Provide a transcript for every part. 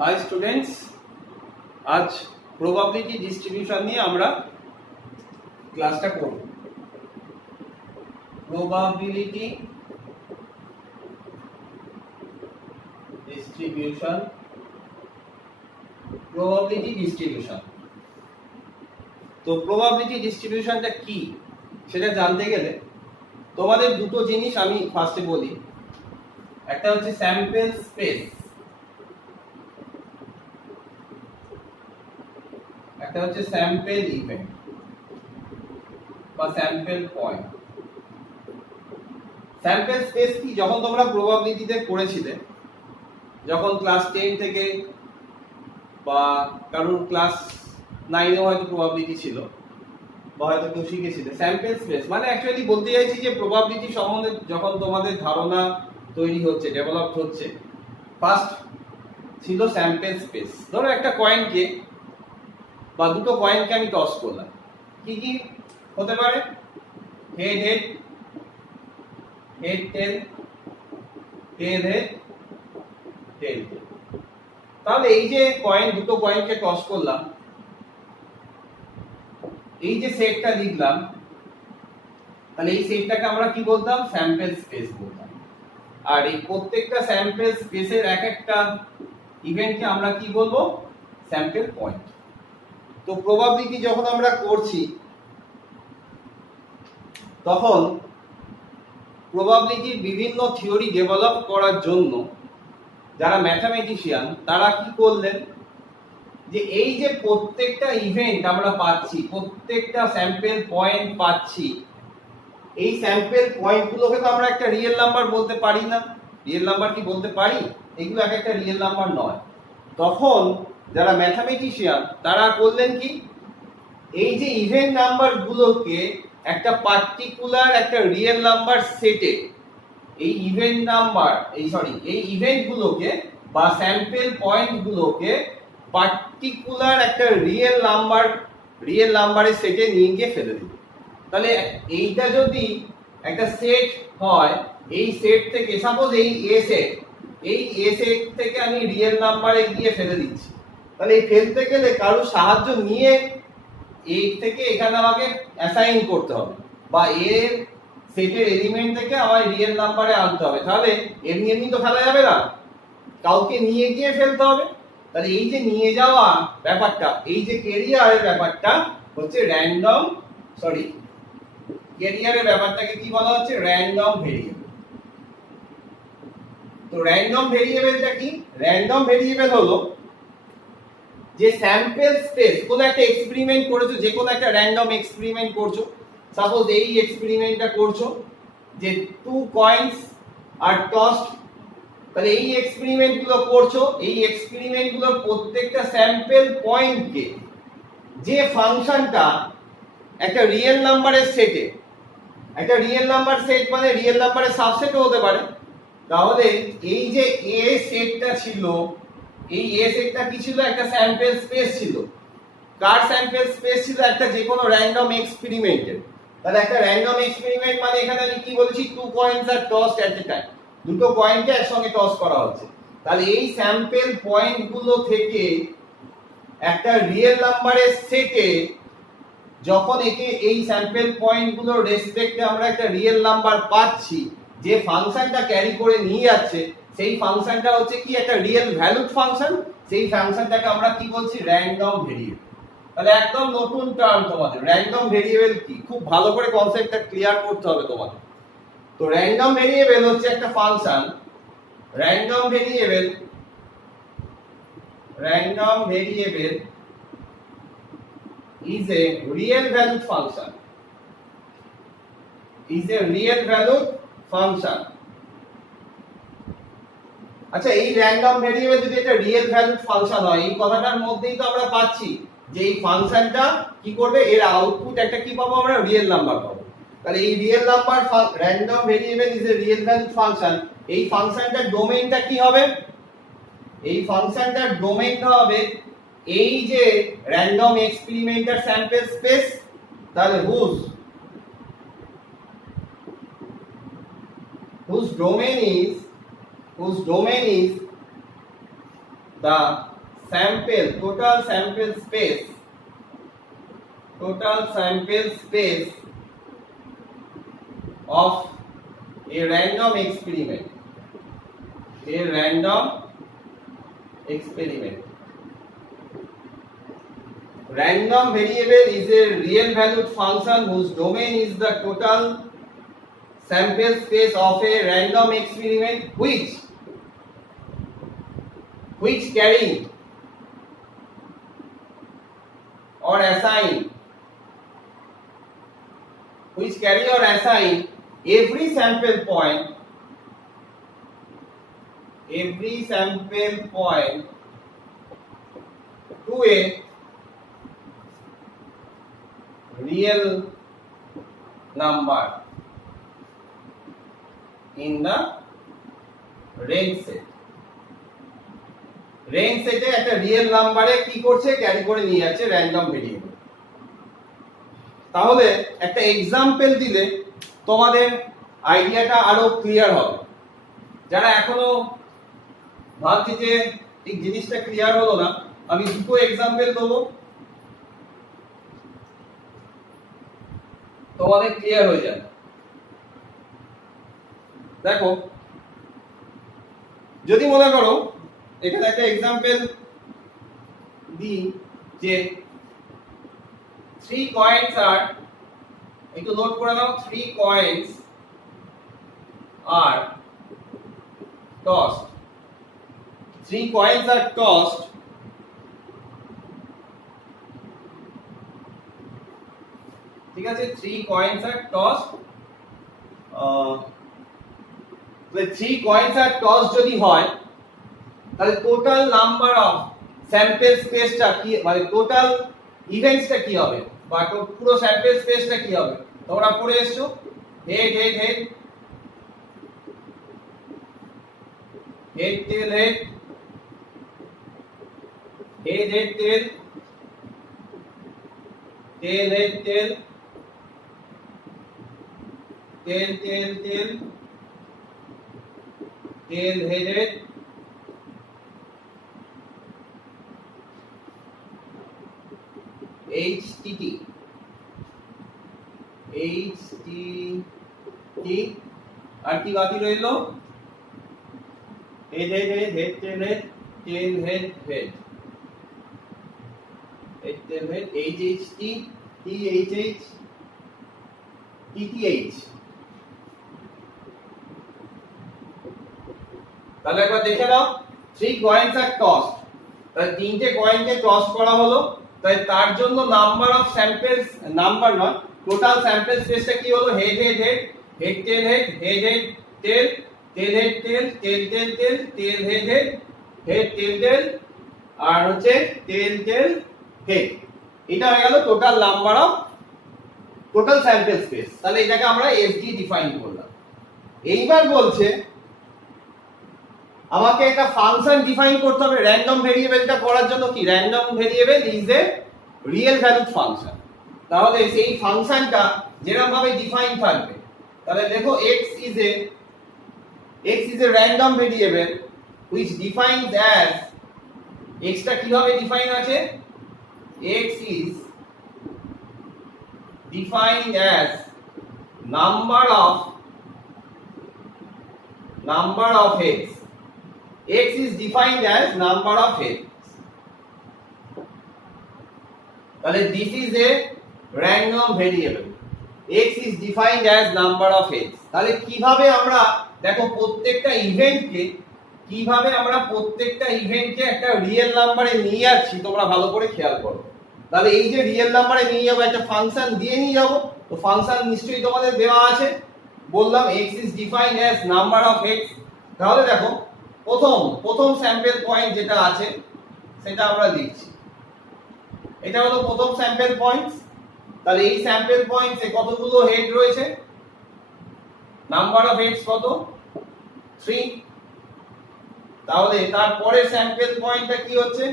High students, আজ probability distribution নিয়ে আমরা ক্লাসটা করব। প্রবাবিলিটি ডিস্ট্রিবিউশন তো প্রবাবিলিটি ডিস্ট্রিবিউশনটা কি সেটা জানতে গেলে তোমাদের দুটো জিনিস আমি ফার্স্টে বলি। একটা হচ্ছে স্যাম্পল স্পেস, একটা হচ্ছে স্যাম্পল ইভেন্ট বা স্যাম্পল পয়েন্ট। স্যাম্পল স্পেস কি, যখন তোমরা প্রবাবিলিটিতে পড়েছিলে, যখন ক্লাস 10 থেকে বা কারোর ক্লাস 9 হয়তো প্রবাবিলিটি ছিল বা হয়তো কেউ শিখেছিলে, স্যাম্পল স্পেস মানে অ্যাকচুয়ালি বলতে চাইছি যে প্রবাবিলিটি সম্বন্ধে যখন তোমাদের ধারণা তৈরি হচ্ছে, ডেভেলপ হচ্ছে, ফার্স্ট ছিল স্যাম্পল স্পেস। ধরো একটা কয়েনকে বা দুটো কয়েনকে আমি টস করলাম, কি কি হতে পারে? Head head, head tail, tail head, tail tail. তাহলে এই যে দুটো কয়েনকে টস করলাম, এই যে সেটটা লিখলাম, তাহলে এই সেটটাকে আমরা কি বলতাম? স্যাম্পল স্পেস বলতাম। আর এই প্রত্যেকটা স্যাম্পল স্পেসের এক একটা ইভেন্টকে আমরা কি বলবো? Sample point. তো প্রবাবিলিটি যখন আমরা করছি তখন প্রবাবিলিটির বিভিন্ন থিওরি ডেভেলপ করার জন্য যারা ম্যাথামেটিশিয়ান তারা কি করলেন, যে এই যে প্রত্যেকটা ইভেন্ট আমরা পাচ্ছি, প্রত্যেকটা স্যাম্পল পয়েন্ট পাচ্ছি, এই স্যাম্পল পয়েন্টগুলোকে তো আমরা একটা রিয়েল নাম্বার বলতে পারি না। রিয়েল নাম্বার কি বলতে পারি? এগুলো এক একটা রিয়েল নাম্বার নয়। তখন যারা ম্যাথামেটিশিয়ান তারা করলেন কি, এই যে ইভেন্ট নাম্বারগুলোকে একটা পার্টিকুলার একটা রিয়েল নাম্বার সেটে, এই ইভেন্টগুলোকে বা স্যাম্পল পয়েন্টগুলোকে পার্টিকুলার একটা রিয়েল নাম্বারের সেটে নিয়ে গিয়ে ফেলে দিল। তাহলে এইটা যদি একটা সেট হয়, এই সেট থেকে সাপোজ এই এ সেট থেকে আমি রিয়েল নাম্বারে গিয়ে ফেলে দিচ্ছি, তাহলে এই ফেলতে গেলে কারো সাহায্য নিয়ে এই থেকে এখানে আমাকে অ্যাসাইন করতে হবে, বা এর সেটের এলিমেন্ট থেকে আমার রিয়েল নাম্বারে আনতে হবে। তাহলে এমনি এমনি তো ফেলা যাবে না, কাউকে নিয়ে গিয়ে ফেলতে হবে। তাহলে এই যে নিয়ে যাওয়া ব্যাপারটা, এই যে ক্যারিয়ারের ব্যাপারটা হচ্ছে ক্যারিয়ারের ব্যাপারটাকে কি বলা হচ্ছে? Random variable. তো র্যান্ডম ভেরিয়েবলটা কি? র্যান্ডম ভেরিয়েবল হলো যে স্যাম্পল স্পেস, কোন একটা এক্সপেরিমেন্ট করেছো, যে কোনো একটা র্যান্ডম এক্সপেরিমেন্ট করছো, সাপোজ এই এক্সপেরিমেন্টটা করছো যে 2 কয়েনস আর টসড। তাহলে এই এক্সপেরিমেন্টগুলো করছো, এই এক্সপেরিমেন্টগুলোর প্রত্যেকটা স্যাম্পল পয়েন্টকে যে ফাংশনটা একটা রিয়েল নাম্বারের সেটে, একটা রিয়েল নাম্বার সেট মানে রিয়েল নাম্বারের সাবসেটও হতে পারে। তাহলে এই যে এ সেটটা ছিল, এই এ সেটটা কি ছিল? একটা স্যাম্পল স্পেস ছিল। কার স্যাম্পল স্পেস ছিল? একটা যে কোনো র্যান্ডম এক্সপেরিমেন্টের। তাহলে একটা র্যান্ডম এক্সপেরিমেন্ট মানে এখানে আমি কি বলেছি? 2 কয়েনস আর টসড এট এ টাইম, দুটো কয়েনকে একসঙ্গে টস করা হচ্ছে। তাহলে এই স্যাম্পল পয়েন্টগুলো থেকে একটা রিয়েল নাম্বারের সেটে যখন এই স্যাম্পল পয়েন্টগুলোর রেসপেক্টে আমরা একটা রিয়েল নাম্বার পাচ্ছি, যে ফাংশনটা ক্যারি করে নিয়ে যাচ্ছে সেই ফাংশনটা হচ্ছে কি? একটা রিয়েল ভ্যালুড ফাংশন। সেই ফাংশনটাকে আমরা কি বলছি? Random variable. তাহলে একদম নতুন টার্ম তোমাদের। র্যান্ডম ভেরিয়েবল কি, খুব ভালো করে কনসেপ্টটা ক্লিয়ার করতে হবে তোমাদের। তো র্যান্ডম ভেরিয়েবল হচ্ছে একটা function. Random variable is a real valued function. আচ্ছা, এই র্যান্ডম ভেরিয়েবল যদি একটা রিয়েল ভ্যালুড ফাংশন হয়, এই কথাটার মধ্যেই তো আমরা পাচ্ছি যে এই ফাংশনটা কি করবে? এর আউটপুট একটা কি পাবো? আমরা রিয়েল নাম্বার পাবো। তাহলে এই real number random variable is a real valued function. এই ফাংশনটার ডোমেইনটা কি হবে? এই ফাংশনটার ডোমেইনটা হবে এই যে র্যান্ডম এক্সপেরিমেন্টাল স্যাম্পল স্পেস। তাহলে whose domain is the sample total sample space of a random experiment. Random variable is a real valued function whose domain is the total sample space of a random experiment which carry or assign every sample point to a real number in the range set. Range সেটে একটা real নাম্বারে কি করছে, carry করে নিয়ে যাচ্ছে random variable. তাহলে একটা এক্সাম্পল দিলে তোমাদের আইডিয়াটা আরো ক্লিয়ার হবে। যারা এখনো ভাবছে যে এই জিনিসটা ক্লিয়ার হলো না, আমি দুটো এক্সাম্পল দেবো, তোমাদের ক্লিয়ার হয়ে যাবে। দেখো, যদি মনে করো এখানে একটা এক্সাম্পল দিই যে 3 coins are, একটু নোট করে নাও, 3 coins are tossed. 3 coins are tossed ঠিক আছে, 3 coins are tossed, 3 coins are tossed যদি হয়, তাহলে টোটাল নাম্বার অফ স্যাম্পল স্পেসটা কি, মানে টোটাল ইভেন্টসটা কি হবে, বা পুরো স্যাম্পল স্পেসটা কি হবে? তোমরা পড়ে এসছো head head head head tail head head head tail tail head tail tail tail tail tail head head HTT আর কি বাকি রইল? Head head head head tail head tail head head head tail head HHT THH TTH। তাহলে একবার দেখে নাও, 3 coins are tossed, তাহলে তিনটে কয়েনকে টস করা হলো, তাই তার জন্য নাম্বার অফ স্যাম্পলস, নাম্বার নয়, টোটাল স্যাম্পল স্পেসটা কি হলো? Head head head head tail head head head tail tail head tail tail tail tail tail head head head tail tail আর হচ্ছে টেল টেল হেড। এটা হয়ে গেল total number of total sample space. তাহলে এটাকে আমরা এসডি ডিফাইন করলাম। এইবার বলছে আমাকে একটা ফাংশন ডিফাইন করতে হবে র‍্যান্ডম ভেরিয়েবলটা করার জন্য। কি? Random variable is a real valued function. তাহলে সেই ফাংশনটা যেরকম ভাবে ডিফাইন থাকবে, তাহলে দেখো x is a random variable which defines as, x টা কিভাবে ডিফাইন আছে? x is defined as number of heads. X is defined as number of heads. তাহলে this is a random variable. X is defined as number of heads. তাহলে কিভাবে আমরা দেখো প্রত্যেকটা ইভেন্টকে একটা রিয়েল নাম্বারে নিয়ে যাচ্ছি, তোমরা ভালো করে খেয়াল করো। তাহলে এই যে রিয়েল নাম্বারে নিয়ে যাবো, একটা ফাংশন দিয়ে নিয়ে যাবো, তো ফাংশন নিশ্চয়ই তোমাদের দেওয়া আছে, বললাম x is defined as number of heads। তাহলে দেখো প্রথম স্যাম্পল পয়েন্ট যেটা আছে সেটা আমরা লিখছি, এটা হলো প্রথম স্যাম্পল পয়েন্ট। তাহলে এই স্যাম্পল পয়েন্টসে কতগুলো হেড রয়েছে? নাম্বার অফ হেডস কত? 3। তাহলে তারপরে স্যাম্পল পয়েন্টটা কি হচ্ছে?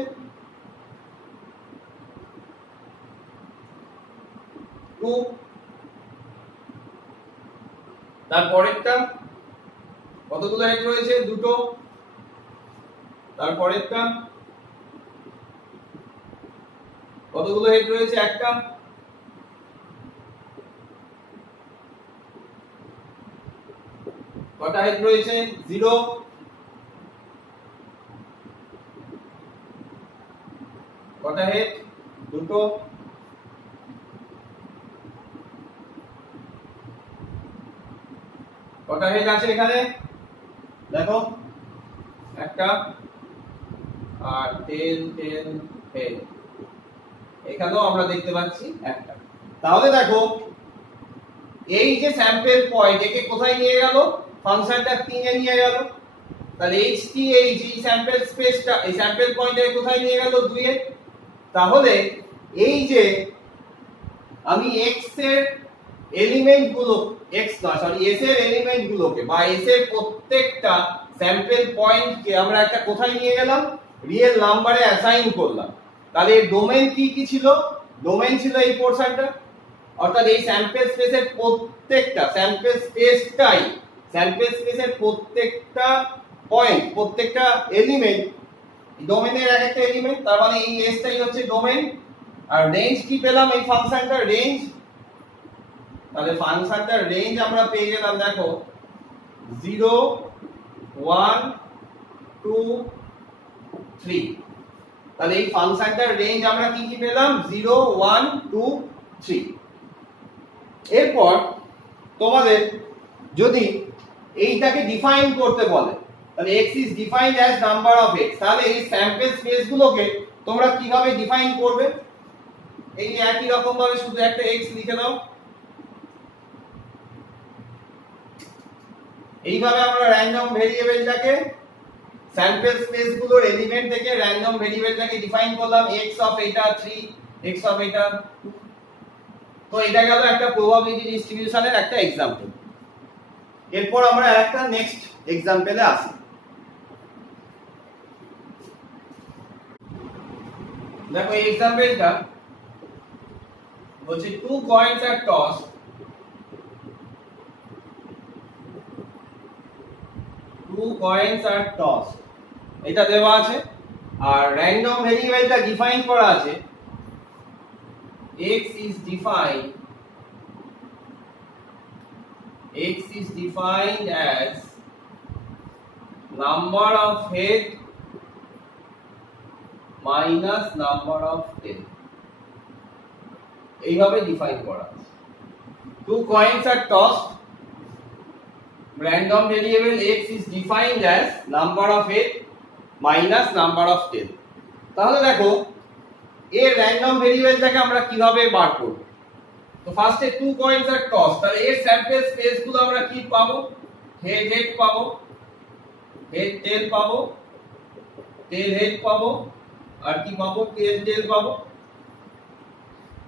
2। তারপরেরটা কতগুলো হেড রয়েছে? দুটো। তারপরেরটা কতগুলো হেড রয়েছে? একটা। কটা হেড রয়েছে? 0। কটা হেড? দুটো। কটা হেড আছে এখানে? দেখো, একটা আর 10 10 হেড। এখানেও আমরা দেখতে পাচ্ছি একটা। তাহলে দেখো, এই যে স্যাম্পল পয়েন্ট, একে কোথায় নিয়ে গেল? ফাংশনটা 3 এ নিয়ে গেল। তাহলে HTH এই স্যাম্পল স্পেসটা, এই স্যাম্পল পয়েন্টে কোথায় নিয়ে গেল? 2 এ। তাহলে এই যে আমি x এর এলিমেন্ট গুলো, s এর এলিমেন্ট গুলোকে বা s এর প্রত্যেকটা স্যাম্পল পয়েন্টকে আমরা একটা কোথায় নিয়ে গেলাম? রিয়েল নাম্বারে অ্যাসাইন করলাম। তাহলে এর ডোমেইন কি কি ছিল? ডোমেইন ছিল এই পোরশনটা, অর্থাৎ এই স্যাম্পল স্পেসের প্রত্যেকটা স্যাম্পল স্পেসটাই, স্যাম্পল স্পেসের প্রত্যেকটা পয়েন্ট, প্রত্যেকটা এলিমেন্ট ডোমেইনের এক একটা এলিমেন্ট, তার মানে এই s টাই হচ্ছে ডোমেইন। আর রেঞ্জ কি পেলাম এই ফাংশনটার রেঞ্জ? তাহলে ফাংশনটার রেঞ্জ আমরা পেয়ে গেলাম, দেখো 0 1 2 3। তাহলে এই ফাংশনটার রেঞ্জ আমরা কি কি পেলাম? 0 1 2 3। এরপর তোমাদের যদি এইটাকে ডিফাইন করতে বলে, তাহলে x is defined as number of x, তাহলে এই স্যাম্পল স্পেস গুলোকে তোমরা কিভাবে ডিফাইন করবে? এই একই রকম ভাবে শুধু একটা x লিখে দাও। এইভাবে আমরা র‍্যান্ডম ভেরিয়েবলটাকে, স্যাম্পল স্পেস গুলোর এলিমেন্ট থেকে র‍্যান্ডম ভেরিয়েবলটাকে ডিফাইন করলাম, x অফ এটা 3, x অফ এটা 2। তো এটা গেল একটা প্রবাবিলিটি ডিস্ট্রিবিউশনের একটা एग्जांपल। এরপর আমরা একটা নেক্সট एग्जांपलে আসি। দেখো এই एग्जांपलটা বলছে two coins are tossed, two coins are tossed, এটা দেওয়া আছে আর র‍্যান্ডম ভেরিয়েবলটা ডিফাইন করা আছে। x is defined as number of head minus number of tail, এইভাবে ডিফাইন করা আছে। two coins are tossed, random variable x is defined as number of head minus number of tail। তাহলে দেখো এর random ভেরিয়েবলটাকে আমরা কিভাবে বার করব? তো ফার্স্টে two coins are tossed, তাহলে এর স্যাম্পল স্পেস গুলো আমরা কি পাবো? হেড হেড পাবো, হেড টেল পাবো, টেল হেড পাবো, আর কি পাবো? টেল টেল পাবো।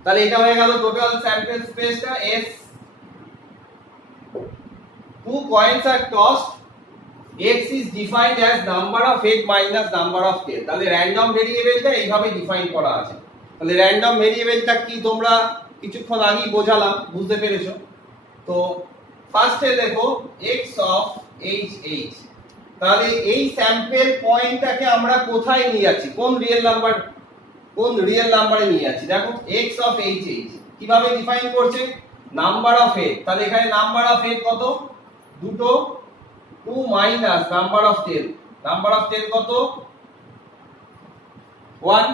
তাহলে এটা হয়ে গেল টোটাল স্যাম্পল স্পেসটা s। two coins are tossed, x is defined as number of head minus number of tail। তাহলে র‍্যান্ডম ভেরিয়েবলটা এইভাবে ডিফাইন করা আছে। তাহলে র‍্যান্ডম ভেরিয়েবলটা কি তোমরা কিছুক্ষণ আগেই বোঝালাম, বুঝতে পেরেছো? তো ফার্স্টে দেখো x অফ h। তাহলে এই স্যাম্পল পয়েন্টটাকে আমরা কোথায় নিয়ে যাচ্ছি? কোন রিয়েল নাম্বারে নিয়ে যাচ্ছি? দেখো x অফ h কিভাবে ডিফাইন করছে? Number of head. তাহলে এখানে নাম্বার অফ হেড কত? দুটো। 2 minus number of tail, number of tail কত? 1।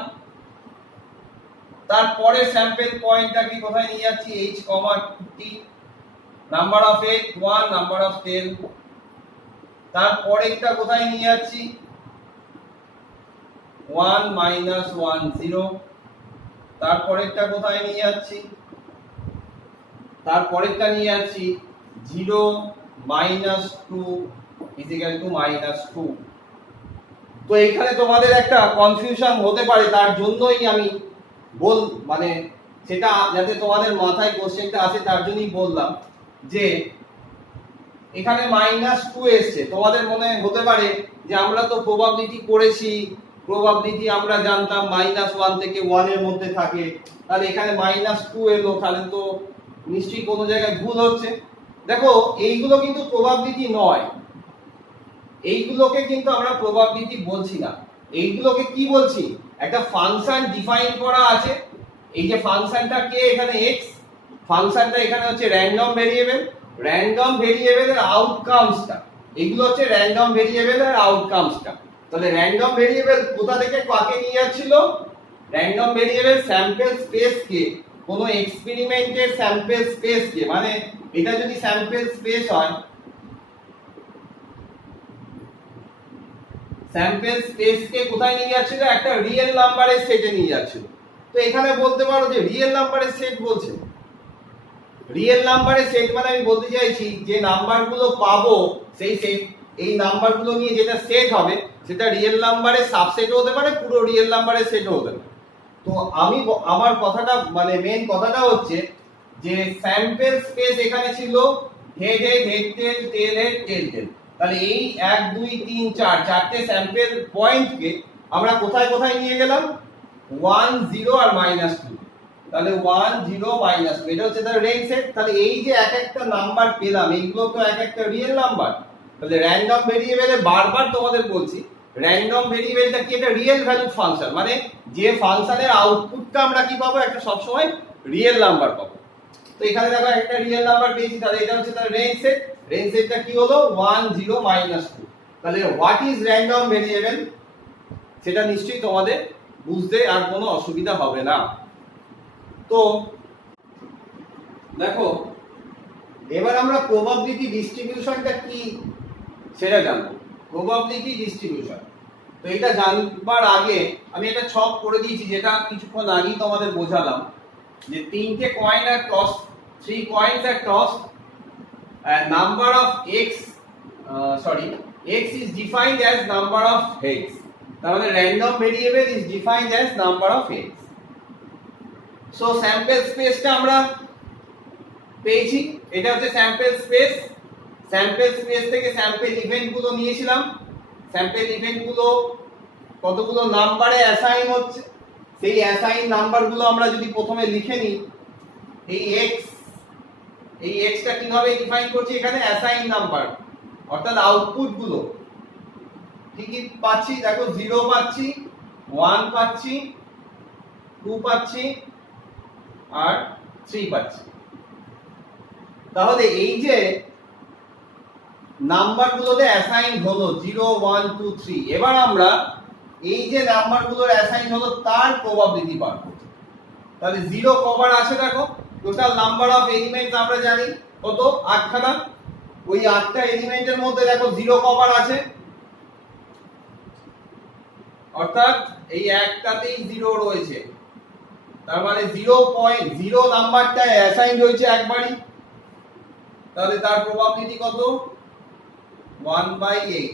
তারপরে স্যাম্পল পয়েন্টটাকে কোথায় নিয়ে যাচ্ছি? h, t। Number of head 1, number of tail. তারপরেরটা কোথায় নিয়ে যাচ্ছি? 1 মাইনাস 1 0। তারপরেরটা কোথায় নিয়ে যাচ্ছি? তারপরেরটা নিয়ে যাচ্ছি 0 মাইনাস 2 ইকুয়াল টু মাইনাস 2। তো এখানে তোমাদের একটা কনফিউশন হতে পারে, তার জন্যই আমি মানে সেটা যাতে তোমাদের মাথায় কোশ্চেনটা আসে তার জন্যই বললাম যে এখানে -2 এসেছে। তোমাদের মনে হতে পারে যে আমরা তো প্রবাবিলিটি করেছি, প্রবাবিলিটি আমরা জানতাম -1 থেকে 1 এর মধ্যে থাকে, তাহলে এখানে -2 এলো, তাহলে তো নিশ্চয়ই কোনো জায়গায় ভুল হচ্ছে। দেখো এইগুলো কিন্তু প্রবাবিলিটি নয়, এইগুলোকে কিন্তু আমরা প্রবাবিলিটি বলছি না। এইগুলোকে কি বলছি? একটা ফাংশন ডিফাইন করা আছে, এই যে ফাংশনটা কে এখানে এক্স, ফাংশনটা এখানে হচ্ছে র্যান্ডম ভেরিয়েবল, র্যান্ডম ভেরিয়েবলের আউটকামসটা, এগুলো হচ্ছে র্যান্ডম ভেরিয়েবলের আউটকামসটা। তাহলে র্যান্ডম ভেরিয়েবল কোথা থেকে কাকে নিয়ে যাচ্ছিল? র্যান্ডম ভেরিয়েবল স্যাম্পল স্পেসকে, কোনো এক্সপেরিমেন্টের স্যাম্পল স্পেসকে, মানে এটা যদি স্যাম্পল স্পেস হয়, স্যাম্পল স্পেসকে কোথায় নিয়ে যাচ্ছিল? একটা রিয়েল নাম্বারের সেটে নিয়ে যাচ্ছিল। তো এখানে বলতে পারো যে রিয়েল নাম্বারের সেট বলছে, রিয়েল নাম্বারের সেট মানে আমি বলতে চাইছি যে নাম্বারগুলো পাবো সেই সেট, এই নাম্বারগুলো নিয়ে যেটা সেট হবে সেটা রিয়েল নাম্বারের সাবসেটও হতে পারে, পুরো রিয়েল নাম্বারের সেটও হতে পারে। তো আমি আমার কথাটা মানে মেন কথাটা হচ্ছে যে স্যাম্পল স্পেস এখানে ছিল head head head tail tail head tail tail. তাহলে এই 1 2 3 4 চারটে স্যাম্পল পয়েন্টকে আমরা কোথায় কোথায় নিয়ে গেলাম? 1 0 আর -2। তাহলে 1 0 -2 এটা হচ্ছে তার রেঞ্জ সেট। তাহলে এই যে এক একটা নাম্বার পেলাম এইগুলো তো এক একটা রিয়েল নাম্বার। তাহলে র্যান্ডম ভেরিয়েবলে বারবার তোমাদের বলছি র্যান্ডম ভেরিয়েবলটা কি? এটা রিয়েল ভ্যালুড ফাংশন, মানে যে ফাংশনের আউটপুটটা আমরা কি পাবো? একটা সবসময় রিয়েল নাম্বার পাবো। তো এখানে দেখো একটা রিয়েল নাম্বার পেয়েছি, তাহলে এটা হচ্ছে তার রেঞ্জ সেট। রেঞ্জ সেটটা কি হলো? 1 0 -2। তাহলে হোয়াট ইজ র্যান্ডম ভেরিয়েবল সেটা নিশ্চয়ই তোমাদের বুঝতে আর কোনো অসুবিধা হবে না। তো দেখো এবার আমরা প্রবাবিলিটি ডিস্ট্রিবিউশনটা কি সেটা জানবো। প্রবাবিলিটি ডিস্ট্রিবিউশন, তো এটা জানবার আগে আমি একটা ছক করে দিয়েছি যেটা কিছুক্ষণ আগেই তোমাদের বোঝালাম যে তিনটে কয়েন আর toss, 3 coins are tossed, number of x is defined as number of heads, তার মানে random variable is defined as number of heads. So sample space টা আমরা পেয়েছি, এটা হচ্ছে স্যাম্পল স্পেস। স্যাম্পল স্পেস থেকে স্যাম্পল ইভেন্ট গুলো নিয়েছিলাম, স্যাম্পল ইভেন্ট গুলো কতগুলো নাম্বারে অ্যাসাইন হচ্ছে, সেই অ্যাসাইন নাম্বার গুলো আমরা যদি প্রথমে লিখে নিই, এই x টা কিভাবে ডিফাইন করছি? এখানে অ্যাসাইন নাম্বার অর্থাৎ আউটপুট গুলো কি কি পাচ্ছি? দেখো 0 পাচ্ছি, 1 পাচ্ছি, 2 পাচ্ছি আর 3 পাচ্ছি। তাহলে এই যে নাম্বারগুলোতে অ্যাসাইন হলো 0 1 2 3, এবার আমরা এই যে নাম্বারগুলোর অ্যাসাইন হলো তার প্রবাবিলিটি বার করব। তাহলে 0 কবার আছে? দেখো টোটাল নাম্বার অফ এলিমেন্টস আমরা জানি কত? 8খানা। ওই 8টা এলিমেন্টের মধ্যে দেখো 0 কবার আছে, অর্থাৎ এই একটাতেই 0 রয়েছে। তার মানে 0.0 নাম্বারটা অ্যাসাইন হয়েছে একবারই, তাহলে তার প্রবাবিলিটি কত? 1/8।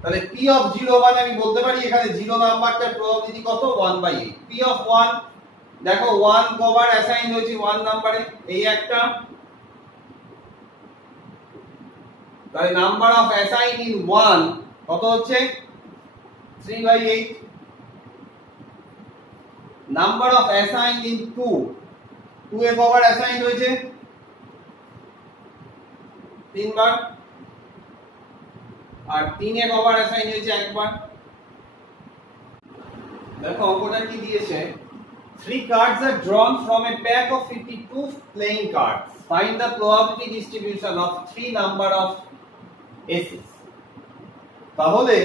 তাহলে p of 0 মানে আমি বলতে পারি এখানে 0 নাম্বারটার প্রবাবিলিটি কত? 1/8। p of 1 দেখো 1 কবার অ্যাসাইন হয়েছে 1 নম্বরে, এই একটা। তাহলে নাম্বার অফ অ্যাসাইন ইন 1 কত হচ্ছে? 3/8। নাম্বার অফ অ্যাসাইন ইন 2, 2 এ কবার অ্যাসাইন হয়েছে? 3 বার। আর 3 এ কবার অ্যাসাইন হয়েছে? একবার। দেখো অঙ্কটা কি দিয়েছে? 3 cards are drawn from a pack of 52 playing cards. Find the probability distribution of 3 number of aces. তাহলে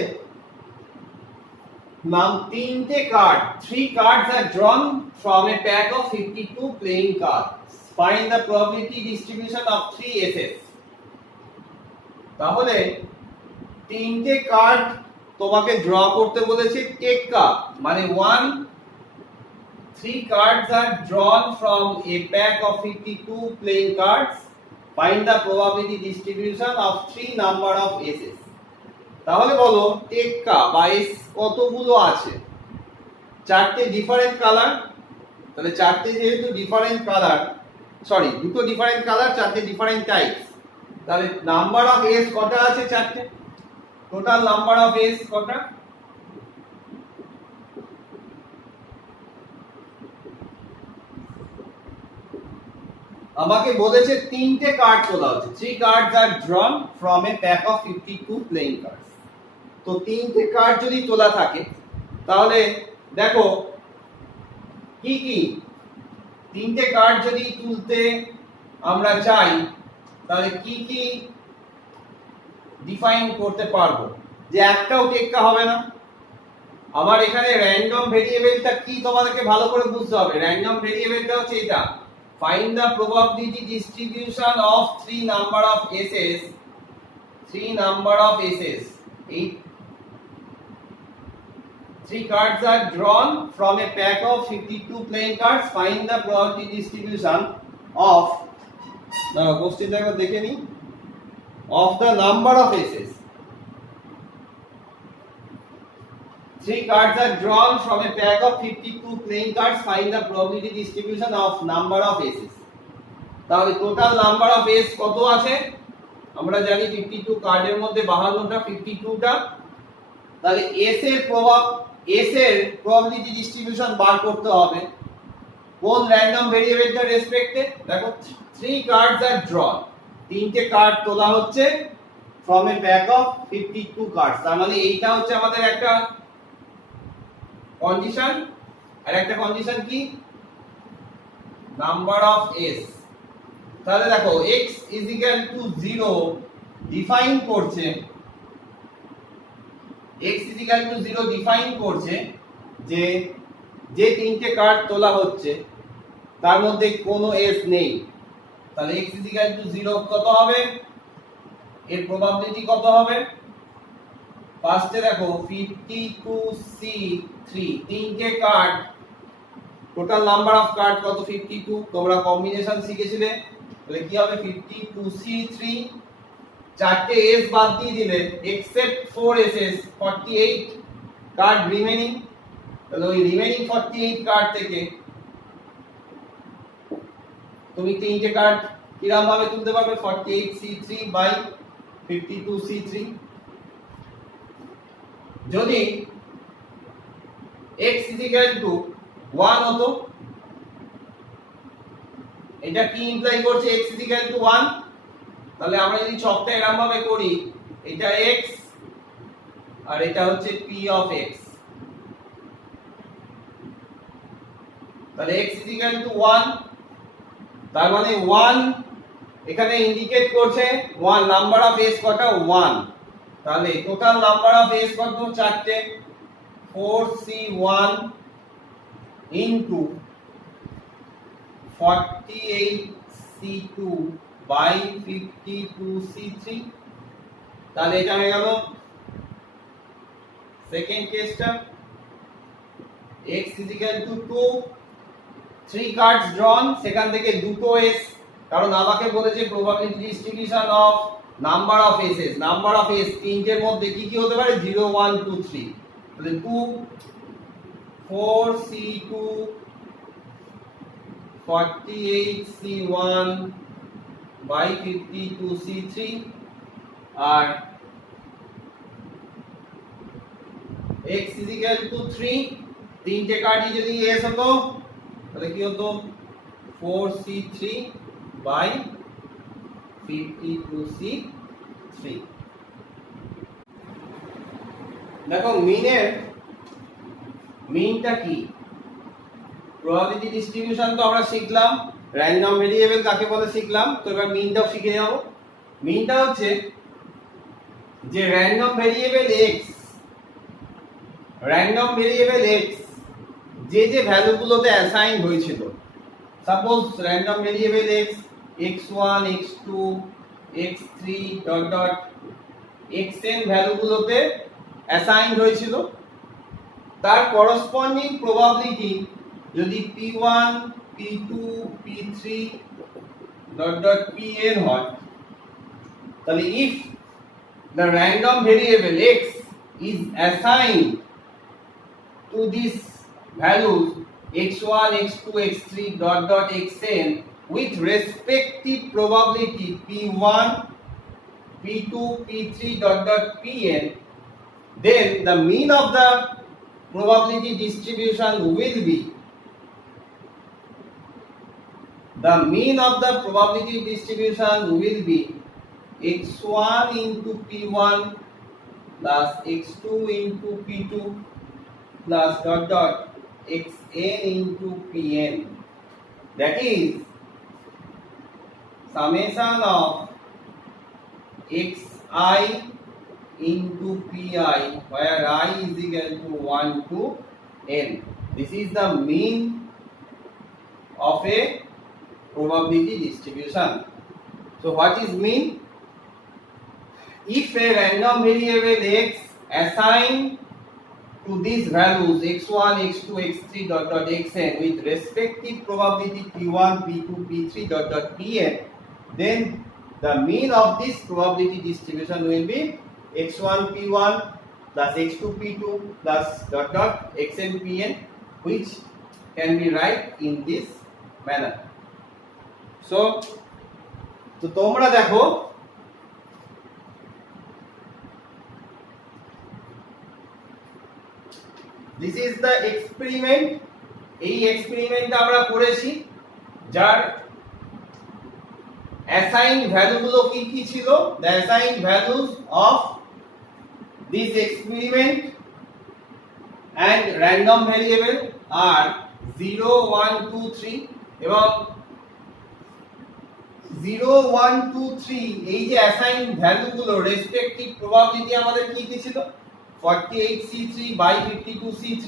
তিনটে card, 3 cards are drawn from a pack of 52 playing cards. Find the probability distribution of 3 aces. তাহলে তিনটে card তোমাকে draw করতে বলেছে টেক্কা, মানে 3 cards are drawn from a pack of 52 playing cards. Find the probability distribution of 3 number of aces. তাহলে বলো টেক্কা বা এস কতগুলো আছে? চারটে ডিফারেন্ট কালার, তাহলে চারটে যেহেতু ডিফারেন্ট কালার, সরি দুটো ডিফারেন্ট কালার, চারটে ডিফারেন্ট টাইপস, তাহলে নাম্বার অফ এস কটা আছে? চারটে। টোটাল নাম্বার অফ এস কটা? আমাকে বলেছে তিনটে কার্ড তোলা হচ্ছে, 3 cards are drawn from a pack of 52 playing cards. তো তিনটে কার্ড যদি তোলা থাকে তাহলে দেখো কি কি তিনটে কার্ড যদি তুলতে আমরা চাই তাহলে কি কি ডিফাইন করতে পারবো, যে একটাও টেক্কা হবে না। আমার এখানে র্যান্ডম ভেরিয়েবলটা কি তোমাদেরকে ভালো করে বুঝতে হবে। র্যান্ডম ভেরিয়েবলটা হচ্ছে এটা, find the probability distribution of 3 number of SS, 3 number of SS. এই 3 cards are drawn from a pack of 52 playing cards. Find the probability distribution of, now question টা দেখে নি, of the number of aces. 3 cards are drawn from a pack of 52 playing cards. Find the probability distribution of number of aces. তাহলে total number of S কত আছে আমরা জানি 52 কার্ডের মধ্যে 52টা, 52টা। তাহলে এস এর প্রবাবিলিটি ডিস্ট্রিবিউশন বার করতে হবে কোন র্যান্ডম ভেরিয়েবলটার রেসপেক্টে। দেখো 3 cards are drawn, তিনটে কার্ড তোলা হচ্ছে from a pack of 52 cards। তার মানে এইটা হচ্ছে আমাদের একটা কন্ডিশন। আর একটা কন্ডিশন কি, নাম্বার অফ এস। তাহলে দেখো x = 0 ডিফাইন করছে, x = 0 ডিফাইন করছে যে যে তিনটে কার্ড তোলা হচ্ছে তার মধ্যে কোনো এস নেই। তাহলে x = 0 কত হবে, এর প্রবাবিলিটি কত হবে। ফার্স্টে দেখো 52c3, তিনটে card, total number of card কত 52, তোমরা কম্বিনেশন শিখেছিলে। তাহলে কি হবে 52c3, চারটে এস বাদ দিয়ে দিলে এক্সেপ্ট 4 এসএস, 48 কার্ড রিমেনিং। তাহলে ওই রিমেনিং 48 কার্ড থেকে তুমি তিনটে কার্ড কিরকম ভাবে তুলতে পারবে, 48c3 বাই 52c3। যদি x = 1 হতো, এটা কি ইমপ্লাই করছে x = 1। তাহলে আমরা যদি ছকটা এরকম ভাবে করি, এটা x আর এটা হচ্ছে p of x। তাহলে x = 1, তার মানে 1 এখানে ইন্ডিকেট করছে 1 নাম্বার অফ s কত 1। তাহলে টোটাল নাম্বার অফ s কত, চারটে, 4c1 into 48c2 by 52c3। তাহলে এটা হয়ে গেল সেকেন্ড কেসটা। x = 2, 3 cards drawn, সেখান থেকে দুটো s, কারণ আমাকে বলেছে probability distribution of number of SS. Number of S তিনটের মধ্যে কি কি হতে পারে, 0 1 2 3। তাহলে 2 4c2 48c1 by 52c3 R x = 3, তিনটে কার্ডই যদি s হতো তাহলে কি হতো 4c3 বাই 52c3। দেখো মিনটা কি, প্রবাবিলিটি ডিস্ট্রিবিউশন তো আমরা শিখলাম, র্যান্ডম ভেরিয়েবল কাকে বলে শিখলাম, তো এবার মিনটাও শিখে যাব। মিনটা হচ্ছে যে র্যান্ডম ভেরিয়েবল x যে যে ভ্যালুগুলোতে অ্যাসাইন হয়েছিল, suppose random variable x x1 x2 x3 dot dot xn ভ্যালুগুলোতে অ্যাসাইন হয়েছিল, তার করসপন্ডিং প্রবাবিলিটি যদি p1 p2 p3 dot dot pn হয়, তাহলে if the random variable x is assigned to these values x1 x2 x3 dot dot xn with respective probability p1 p2 p3 dot dot pn, then the mean of the probability distribution will be x1 into p1 plus x2 into p2 plus dot dot xn into pn, that is summation of xi into pi, where I is equal to 1 to n. This is the mean of a probability distribution. So what is mean? If a random variable x assigned to these values x1, x2, x3 dot dot xn with respective probability p1, p2, p3 dot dot pn, then the mean of this probability distribution will be x1 p1 plus x2 p2 plus dot dot xn pn, which can be write in this manner. So তোমরা দেখো this is the experiment. এই experiment আমরা করেছি, যার assign ভ্যালুগুলো কি কি ছিল। the assigned values of this experiment and random variable are 0 1 2 3 এবং 0 1 2 3 এই যে অ্যাসাইন ভ্যালুগুলো রেসপেক্টিভ প্রবাবিলিটি আমাদের কি কি ছিল 48c3 by 52c3,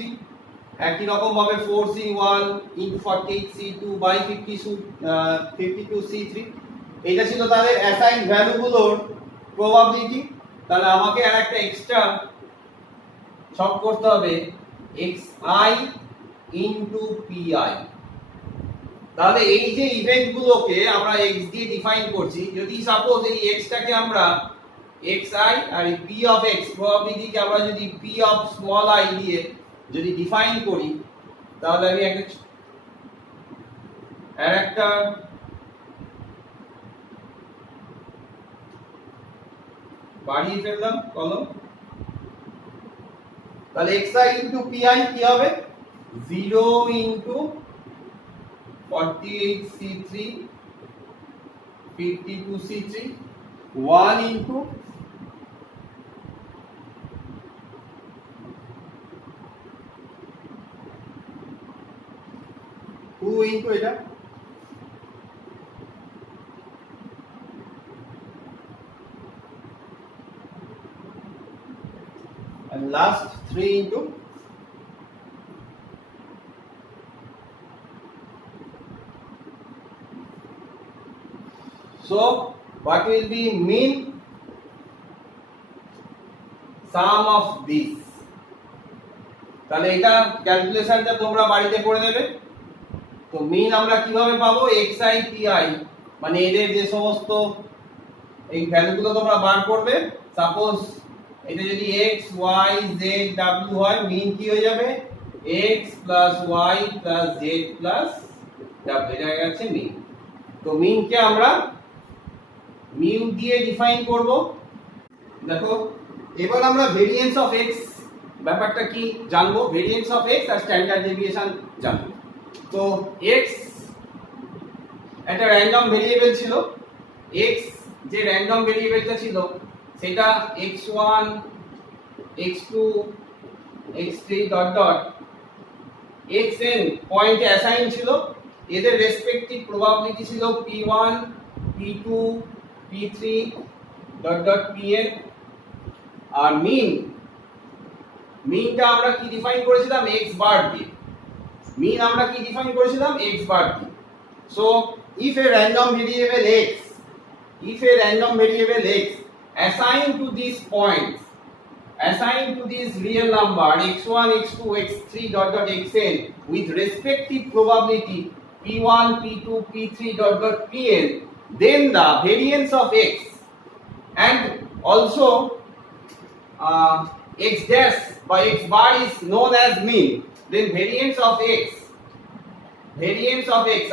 একই রকম ভাবে 4c1 into 48c2 by 52c3, এটা ছিল তাদের অ্যাসাইন ভ্যালুগুলোর প্রবাবিলিটি। তাহলে আমাকে আরেকটা এক্সট্রা ছক করতে হবে xi into pi। তাহলে এই যে ইভেন্টগুলোকে আমরা x দিয়ে ডিফাইন করছি, যদি সাপোজ এই x টাকে আমরা xi R p of x প্রবাবিলিটিকে আমরা যদি p of small I দিয়ে যদি ডিফাইন করি, তাহলে আমি একটা বাড়িয়ে ফেললাম কলম। তাহলে xi into pi কি হবে 0 into 48c3 52c3 1 into 2 into এটা and last 3 into so what will be mean sum of this। তাহলে এটা ক্যালকুলেশনটা তোমরা বাড়িতে করে নেবে। তো মিন আমরা কিভাবে পাবো xi pi, মানে এদের যে সমস্ত এই ভ্যালুগুলো তোমরা বার করবে। সাপোজ এটা যদি x y z w হয়, মিন কি হয়ে যাবে x plus y plus z plus w, এটা হয়ে গেছে মিন। তো মিনকে আমরা মিউ দিয়ে ডিফাইন করব। দেখো এবার আমরা ভেরিয়েন্স অফ x ব্যাপারটা কি জানবো, ভেরিয়েন্স অফ x আর স্ট্যান্ডার্ড ডেভিয়েশন জানবো। তো x একটা র্যান্ডম ভেরিয়েবল ছিল, x যে র্যান্ডম ভেরিয়েবলটা ছিল সেটা x1 x2 x3 dot dot xn পয়েন্টে অ্যাসাইন ছিল, এদের রেসপেক্টিভ প্রবাবিলিটি ছিল p1 p2 p3 dot dot pn। আর মিনটা আমরা কি ডিফাইন করেছিলাম x বার দিয়ে, মিন আমরা কি ডিফাইন করেছিলাম x বার দিয়ে। So if a random variable x assigned to these points, assigned to this real number x1 x2 x3 dot dot xn with respective probability p1 p2 p3 dot dot pn, then the variance of x and also x dash by x bar is known as mean, then variance of x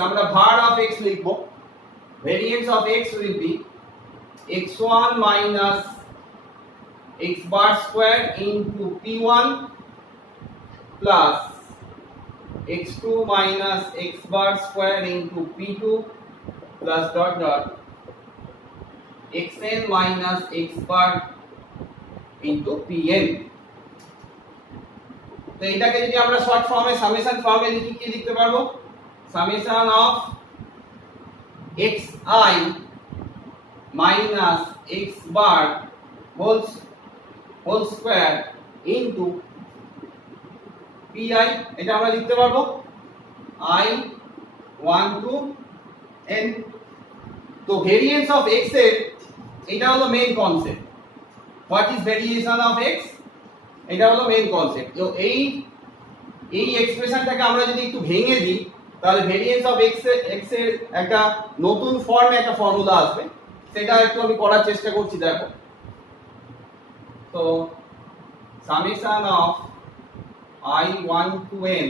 আমরা var of x লিখব, variance of x will be x1 minus x bar square into p1 plus x2 minus x bar square into p2 plus dot dot xn minus x bar into pn। তো এটাকে যদি আমরা short ফর্মে summation ফর্মে লিখি কি লিখতে পারবো summation of xi minus x bar whole square into pi এটা আমরা লিখতে পারবো I 1 to n তো ভেরিয়েন্স অফ x এর এটা হলো main concept what is variation of x এটা হলো মেইন কনসেপ্ট তো এই এক্সপ্রেশনটাকে আমরা যদি একটু ভেঙে দিই তাহলে ভেরিয়েন্স অফ x এর একটা নতুন ফর্মে একটা ফর্মুলা আসবে সেটা একটু আমি করার চেষ্টা করছি দেখো তো summation of I 1 to n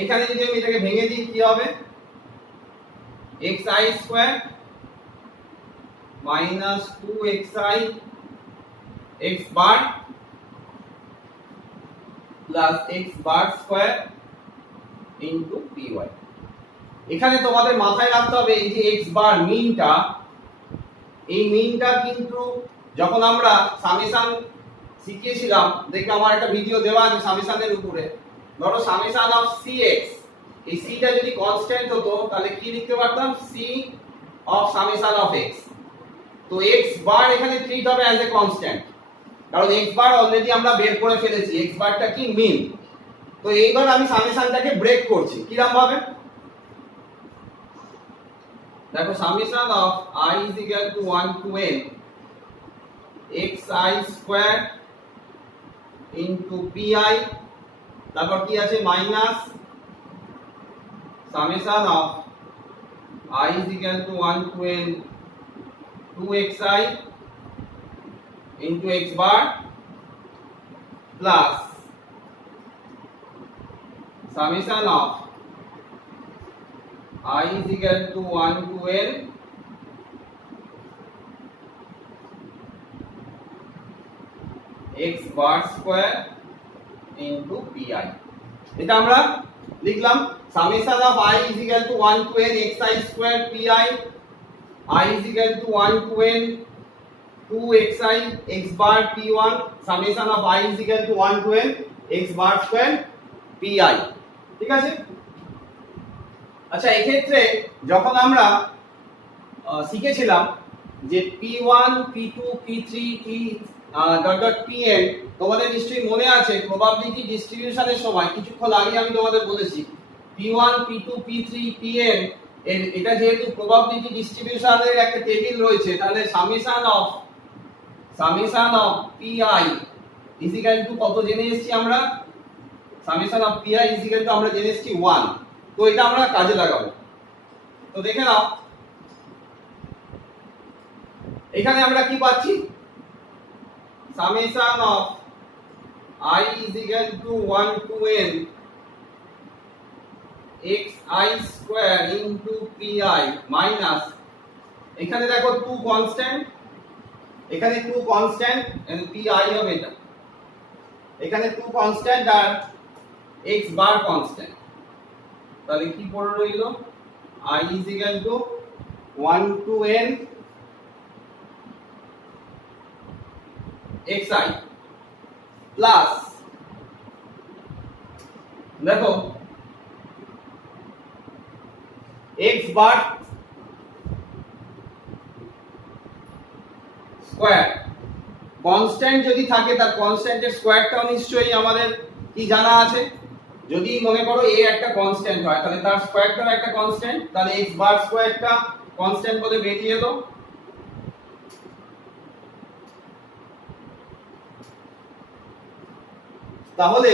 এখানে যদি আমি এটাকে ভেঙে দিই কি হবে xi square minus 2xi x bar plus x bar square into py এখানে তোমাদের মাথায় রাখতে হবে এই যে x বার মিনটা এই মিনটা কিন্তু যখন আমরা সামেশন শিখিয়েছিলাম দেখো আমার একটা ভিডিও দেওয়া আছে সামেশনের উপরে ধরো সামেশন অফ cx এই c টা যদি কনস্ট্যান্ট হতো তাহলে কি লিখতে পারতাম c of summation of x তো x বার এখানে ট্রিট হবে অ্যাজ এ কনস্ট্যান্ট কারণ x বার অলরেডি আমরা বের করে ফেলেছি x বারটা কি মিন তো এইবার আমি সামেশনটাকে ব্রেক করছি কিরকম ভাবে দেখো summation of I is equal to 1 to n xi square into pi তারপর কি আছে minus summation of I is equal to 1 to n 2xi into x bar plus summation of I is equal to 1 to n x bar square into pi এটা আমরা লিখলাম summation of I is equal to 1 to n xi square pi I is equal to 1 to n 2xi x bar p1 summation of I is equal to 1 to n x bar square pi ঠিক আছে আচ্ছা এই ক্ষেত্রে যখন আমরা শিখেছিলাম যে p1 p2 p3 p pn তোমাদের নিশ্চয়ই মনে আছে প্রবাবিলিটি ডিস্ট্রিবিউশনের সময় কিছুক্ষণ আগে আমি তোমাদের বলেছি p1 p2 p3 pn এটা যেহেতু প্রবাবিলিটি ডিস্ট্রিবিউশনের একটা টেবিল রয়েছে তাহলে summation of pi is equal to কত জেনে এসেছি আমরা summation of pi is equal to আমরা জেনে এসেছি 1 তো এটা আমরা কাজে লাগাবো তো দেখে নাও এখানে আমরা কি পাচ্ছি summation of I is equal to 1 to n xi square into pi minus এখানে দেখো 2 কনস্ট্যান্ট এখানে 2 কনস্ট্যান্ট এন্ড pi হবে এটা এখানে 2 কনস্ট্যান্ট আর x বার কনস্ট্যান্ট তাহলে কি পড়ে রইলো I is equal to 1 to n xi plus দেখো x বার স্কয়ার কনস্ট্যান্ট যদি থাকে তার কনস্ট্যান্টের স্কয়ারটাও নিশ্চয়ই আমাদের কি জানা আছে যদি মনে করো a একটা কনস্ট্যান্ট হয় তাহলে তার স্কয়ারটাও একটা কনস্ট্যান্ট তাহলে x বার স্কয়ারটা কনস্ট্যান্ট বলে বেরিয়ে এলো তাহলে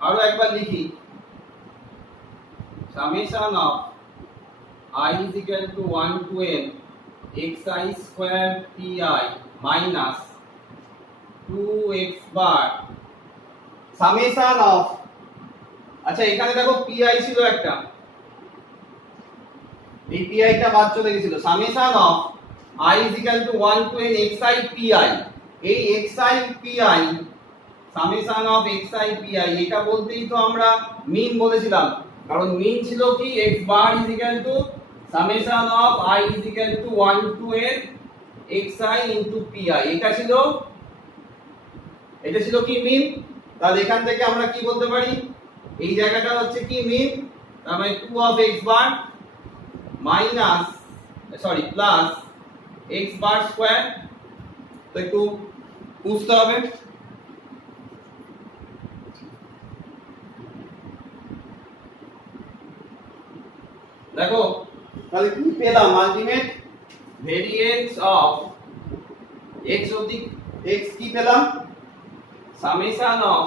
আরো একবার লিখি summation of I is equal to 1 to n xi square pi minus 2x bar summation of আচ্ছা এখানে দেখো pi ছিল একটা এই pi টা বাদ চলে গেছিল summation of I is equal to 1 to n xi pi এই xi pi summation of xi pi এটা বলতেই তো আমরা মিন বলেছিলাম কারণ মিন ছিল কি x bar is equal to summation of I is equal to 1 to n xi into pi এটা ছিল এটা ছিল কি মিন, তাহলে এখান থেকে আমরা কি বলতে পারি, এই জায়গাটা হচ্ছে কি মিন, তার মানে 2 of x bar minus plus x bar square. তো একটু বুঝতে হবে, দেখো তাহলে কি পেলাম, আলটিমেট ভেরিয়েন্স অফ x অবধি x কি পেলাম, summation of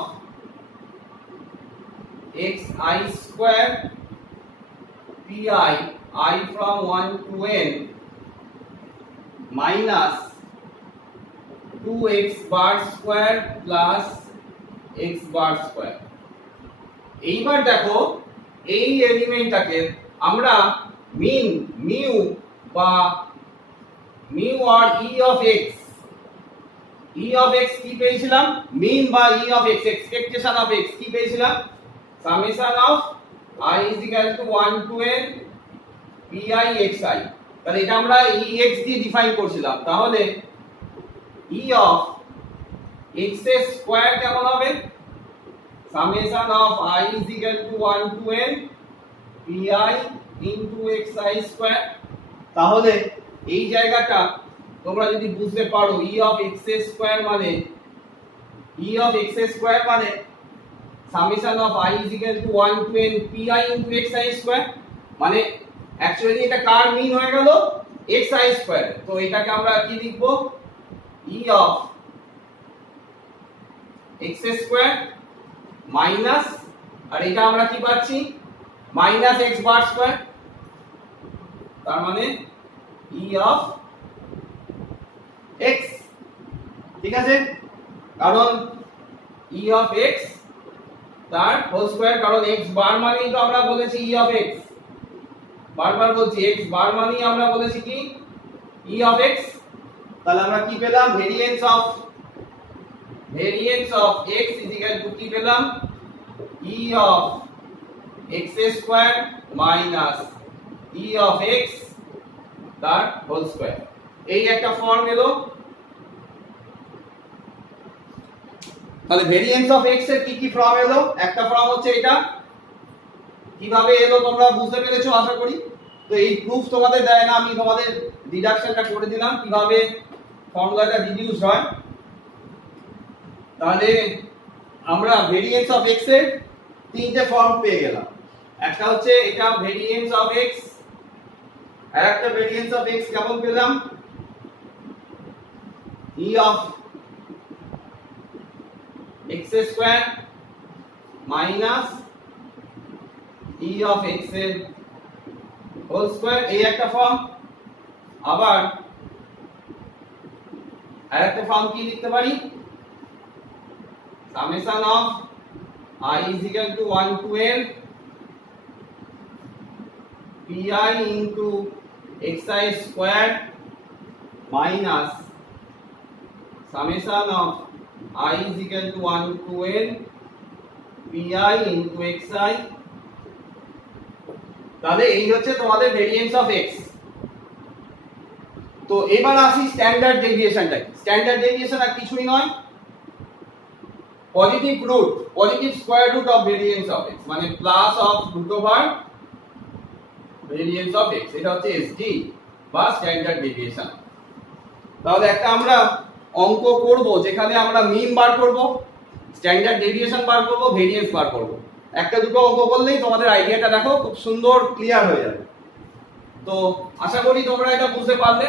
xi square pi I from 1 to n minus 2x bar square plus x bar square। এইবার দেখো এই এলিমেন্টটাকে আমরা মিন মিউ বা মিউ আর E of x, E of x কি পেয়েছিলাম, মিন বা E of x expectation of x কি পেয়েছিলাম, summation of I is equal to 1 to n pi xi। তাহলে এটা আমরা ex দিয়ে ডিফাইন করছিলাম, তাহলে e of x এর স্কয়ার কেমন হবে, summation of I is equal to 1 to n pi into xi square. তাহলে এই জায়গাটা তোমরা যদি বুঝতে পারো e of x এর স্কয়ার মানে summation of I is equal to 1 to n pi into xi square, মানে অ্যাকচুয়ালি এটা কার মিন হয়ে গেল, xi স্কয়ার। তো এটাকে আমরা কি লিখব, e of x square minus, আর এটা আমরা কি পাচ্ছি, মাইনাস x বার স্কয়ার, তার মানে e of x। ঠিক আছে, কারণ e of x তার হোল স্কয়ার, কারণ x বার মানেই তো আমরা বলেছি e of x, বারবার বলছি x বার মানেই আমরা বলেছি কি e of x। তাহলে আমরা কি পেলাম, variance of x is equal to কি পেলাম, e of x square minus e of x তার হোল স্কয়ার। এই একটা ফর্ম এলো। তাহলে ভেরিয়েন্স অফ x এর কি কি ফর্ম এলো, একটা ফর্ম হচ্ছে এটা, কিভাবে এলো তোমরা বুঝতে পেরেছো আশা করি। তো এই প্রুফ তোমাদের দেয় না, আমি তোমাদের ডিডাকশনটা করে দিলাম কিভাবে ফর্মুলাটা রিডিউস হয়। তাহলে আমরা ভেরিয়েন্স অফ x এর তিনটে ফর্ম পেয়ে গেলাম, একটা হচ্ছে এটা ভেরিয়েন্স অফ x, আর একটা ভেরিয়েন্স অফ x কেমন পেলাম, e of x square minus e of x এর হোল স্কয়ার, এই একটা ফর্ম। আবার আরেকটা ফর্ম কি লিখতে পারি, summation of I is equal to 1 to n pi into xi squared minus summation of I is equal to 1 to n pi into xi। তাহলে এই হচ্ছে তোমাদের ভেরিয়েন্স অফ x। তো এবার আসি স্ট্যান্ডার্ড ডেভিয়েশনটা। স্ট্যান্ডার্ড ডেভিয়েশন আর কিছুই নয়, positive square root of variance of x, মানে plus of root over variance of x, এটা হচ্ছে SD বা স্ট্যান্ডার্ড ডেভিয়েশন। তাহলে একটা আমরা অঙ্ক করব যেখানে আমরা মিন বার করব, স্ট্যান্ডার্ড ডেভিয়েশন বার করব, ভেরিয়েন্স বার করব। একটা দুটো অঙ্ক করলেই তোমাদের আইডিয়াটা দেখো খুব সুন্দর ক্লিয়ার হয়ে যাবে। তো আশা করি তোমরা এটা বুঝতে পারলে।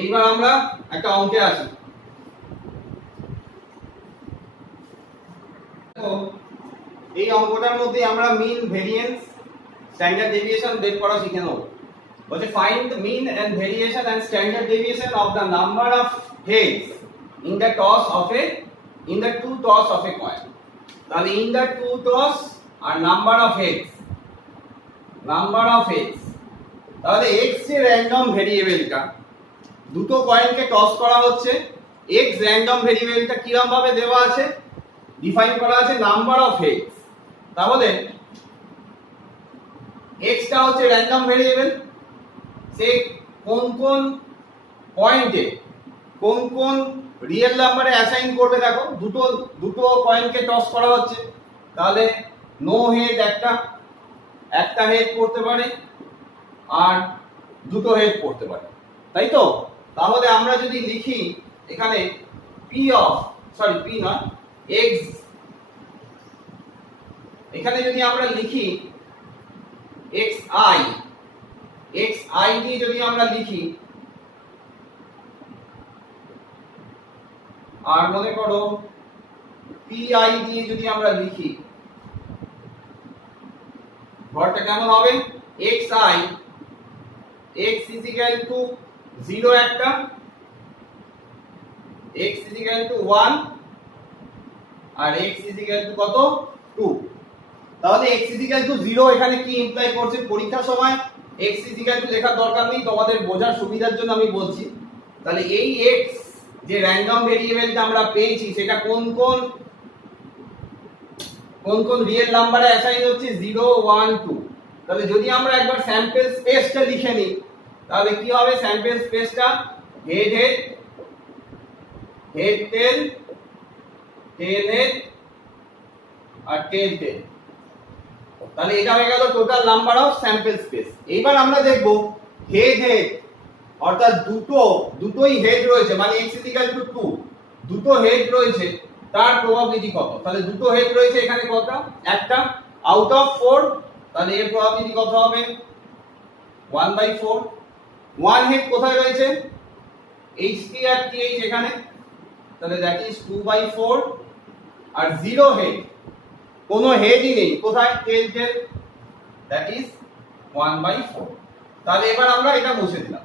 এইবার আমরা একটা অঙ্কে আসি। এই অঙ্কটার মধ্যে আমরা মিন, ভেরিয়েন্স, স্ট্যান্ডার্ড ডেভিয়েশন বের করা শিখে নেব। বলছে find the mean and variation and standard deviation of the number of heads in the toss of a in the two toss of a coin। তাহলে in the two toss আর number of heads, তাহলে x যে random ভেরিয়েবলটা, দুটো কয়েনকে toss করা হচ্ছে, x random ভেরিয়েবলটা কিরকম ভাবে দেওয়া আছে, ডিফাইন করা আছে নাম্বার অফ হেডস। তাহলে x টা হচ্ছে র‍্যান্ডম ভেরিয়েবল, সে কোন কোন পয়েন্টে কোন কোন রিয়েল নাম্বারে অ্যাসাইন করবে দেখো, দুটো দুটো কয়েনকে টস করা হচ্ছে, তাহলে নো হেড একটা হেড করতে পারে আর দুটো হেড করতে পারে, তাই তো? তাহলে আমরা যদি লিখি এখানে পি নয় এক্স, এখানে যদি আমরা লিখি এক্স আই দিয়ে যদি আমরা লিখি, আর মনে করো পি আই দিয়ে যদি আমরা লিখি, ঘরটা কেমন হবে? X I x is equal to 0 একটা, x is equal to 1 R x is equal to কত 2। তাহলে x is equal to 0 এখানে কি ইমপ্লাই করছে? পরীক্ষার সময় x is equal to লেখার দরকার নেই, তোমাদের বোঝার সুবিধার জন্য আমি বলছি। তাহলে এই x যে র‍্যান্ডম ভেরিয়েবলটা আমরা পেয়েছি সেটা কোন কোন রিয়েল নাম্বারে অ্যাসাইন হচ্ছে? 0 1 2। তাহলে যদি আমরা একবার স্যাম্পল স্পেসটা লিখে নিই তাহলে কি হবে? স্যাম্পল স্পেসটা হেড টেল হেড আর টেল। তাহলে এটা হয়ে গেল total number of sample space. এইবার আমরা দেখব হেড অর্থাৎ দুটোই হেড রয়েছে, মানে x = 2, দুটো হেড রয়েছে তার প্রবাবিলিটি কত? তাহলে দুটো হেড রয়েছে এখানে কত? একটা আউট অফ 4, তাহলে এর প্রবাবিলিটি কত হবে? 1/4। ওয়ান হেড কোথায় রয়েছে? HT আর TH এখানে, তাহলে দ্যাট ইজ 2/4। আর 0 হেড, কোনো হেডই নেই কোথায়? টেল, দ্যাট ইজ 1/4। তাহলে এবার আমরা এটা মুছে দিলাম।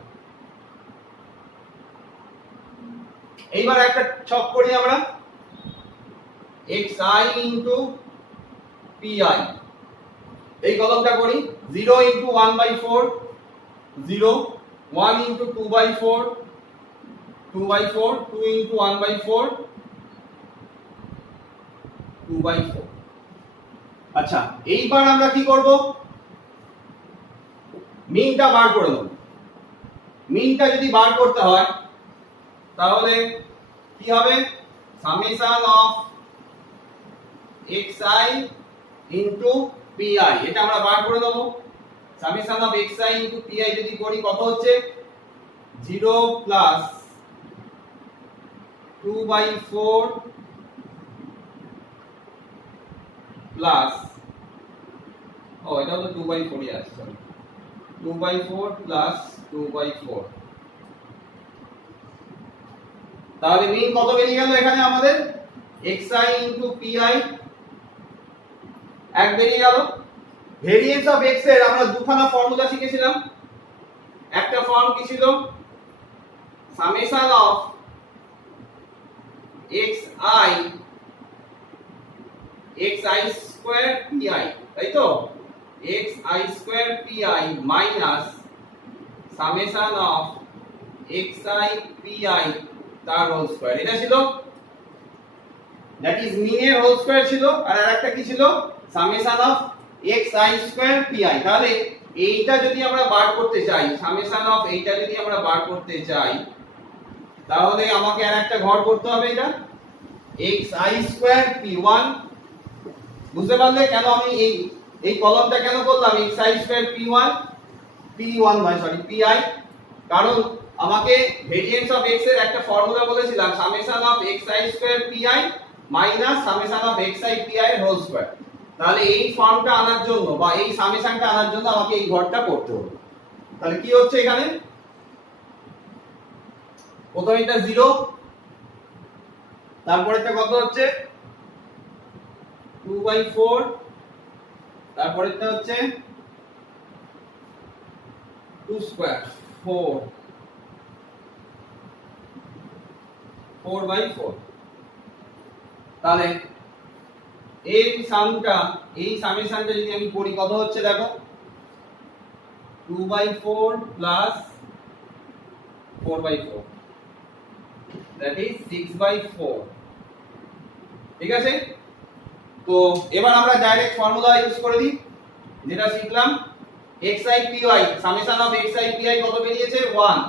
এইবার একটা ছক করি আমরা, xi * pi, এই কলমটা করি। 0 * 1/4 0, 1 * 2/4 2/4, 2 * 1/4 2/4। আচ্ছা, এইবার আমরা কি করব? মিনটা বার করে নেব। মিনটা যদি বার করতে হয় তাহলে কি হবে? সামেশন অফ xi * pi, এটা আমরা বার করে নেব। সামেশন অফ xi * pi যদি করি কত হচ্ছে? 0 প্লাস 2/4 প্লাস, এটাও তো 2/4ই আসছে, 2/4 প্লাস 2/4। তাহলে মিন কত বেরিয়ে গেল এখানে আমাদের? xi * pi 1 বেরিয়ে গেল। ভেরিয়েন্স অফ x এর আমরা দুখানা ফর্মুলা শিখেছিলাম। একটা ফর্ম কি ছিল? সামেশন অফ xi² pi, তাই তো? xi² pi minus summation of xi pi তার হোল স্কয়ার, এটা ছিল, দ্যাট ইজ মিনের হোল স্কয়ার ছিল। আর আরেকটা কি ছিল? Summation of xi² pi। তাহলে এইটা যদি আমরা বার করতে চাই, সামেশন অফ এইটা যদি আমরা বার করতে চাই তাহলে আমাকে আরেকটা ঘর করতে হবে, এটা xi² p1। বুঝতে পারলে কেন আমি এই কলমটা কেন করলাম xi² p1 নয়, সরি pi? কারণ আমাকে ভেরিয়েন্স অফ x এর একটা ফর্মুলা বলেছিলাম, summation of xi² pi minus summation of xi pi এর হোল স্কয়ার। তাহলে এই ফর্মটা আনার জন্য বা এই সামেশনটা আনার জন্য আমাকে এই ঘরটা করতে হবে। তাহলে কি হচ্ছে এখানে? প্রথমে এটা 0, তারপরেরটা কত হচ্ছে? 2/4, তারপরেরটা হচ্ছে 2 স্কয়ার 4/4। তাহলে এই সামেশনটা যদি আমি করি কত হচ্ছে দেখো? 2/4 প্লাস 4/4, that is 6/4। ঠিক আছে? তো এবার আমরা ডাইরেক্ট ফর্মুলা ইউজ করে দিই, যেটা শিখলাম xi py, summation of xi py কত বেরিয়েছে? 1।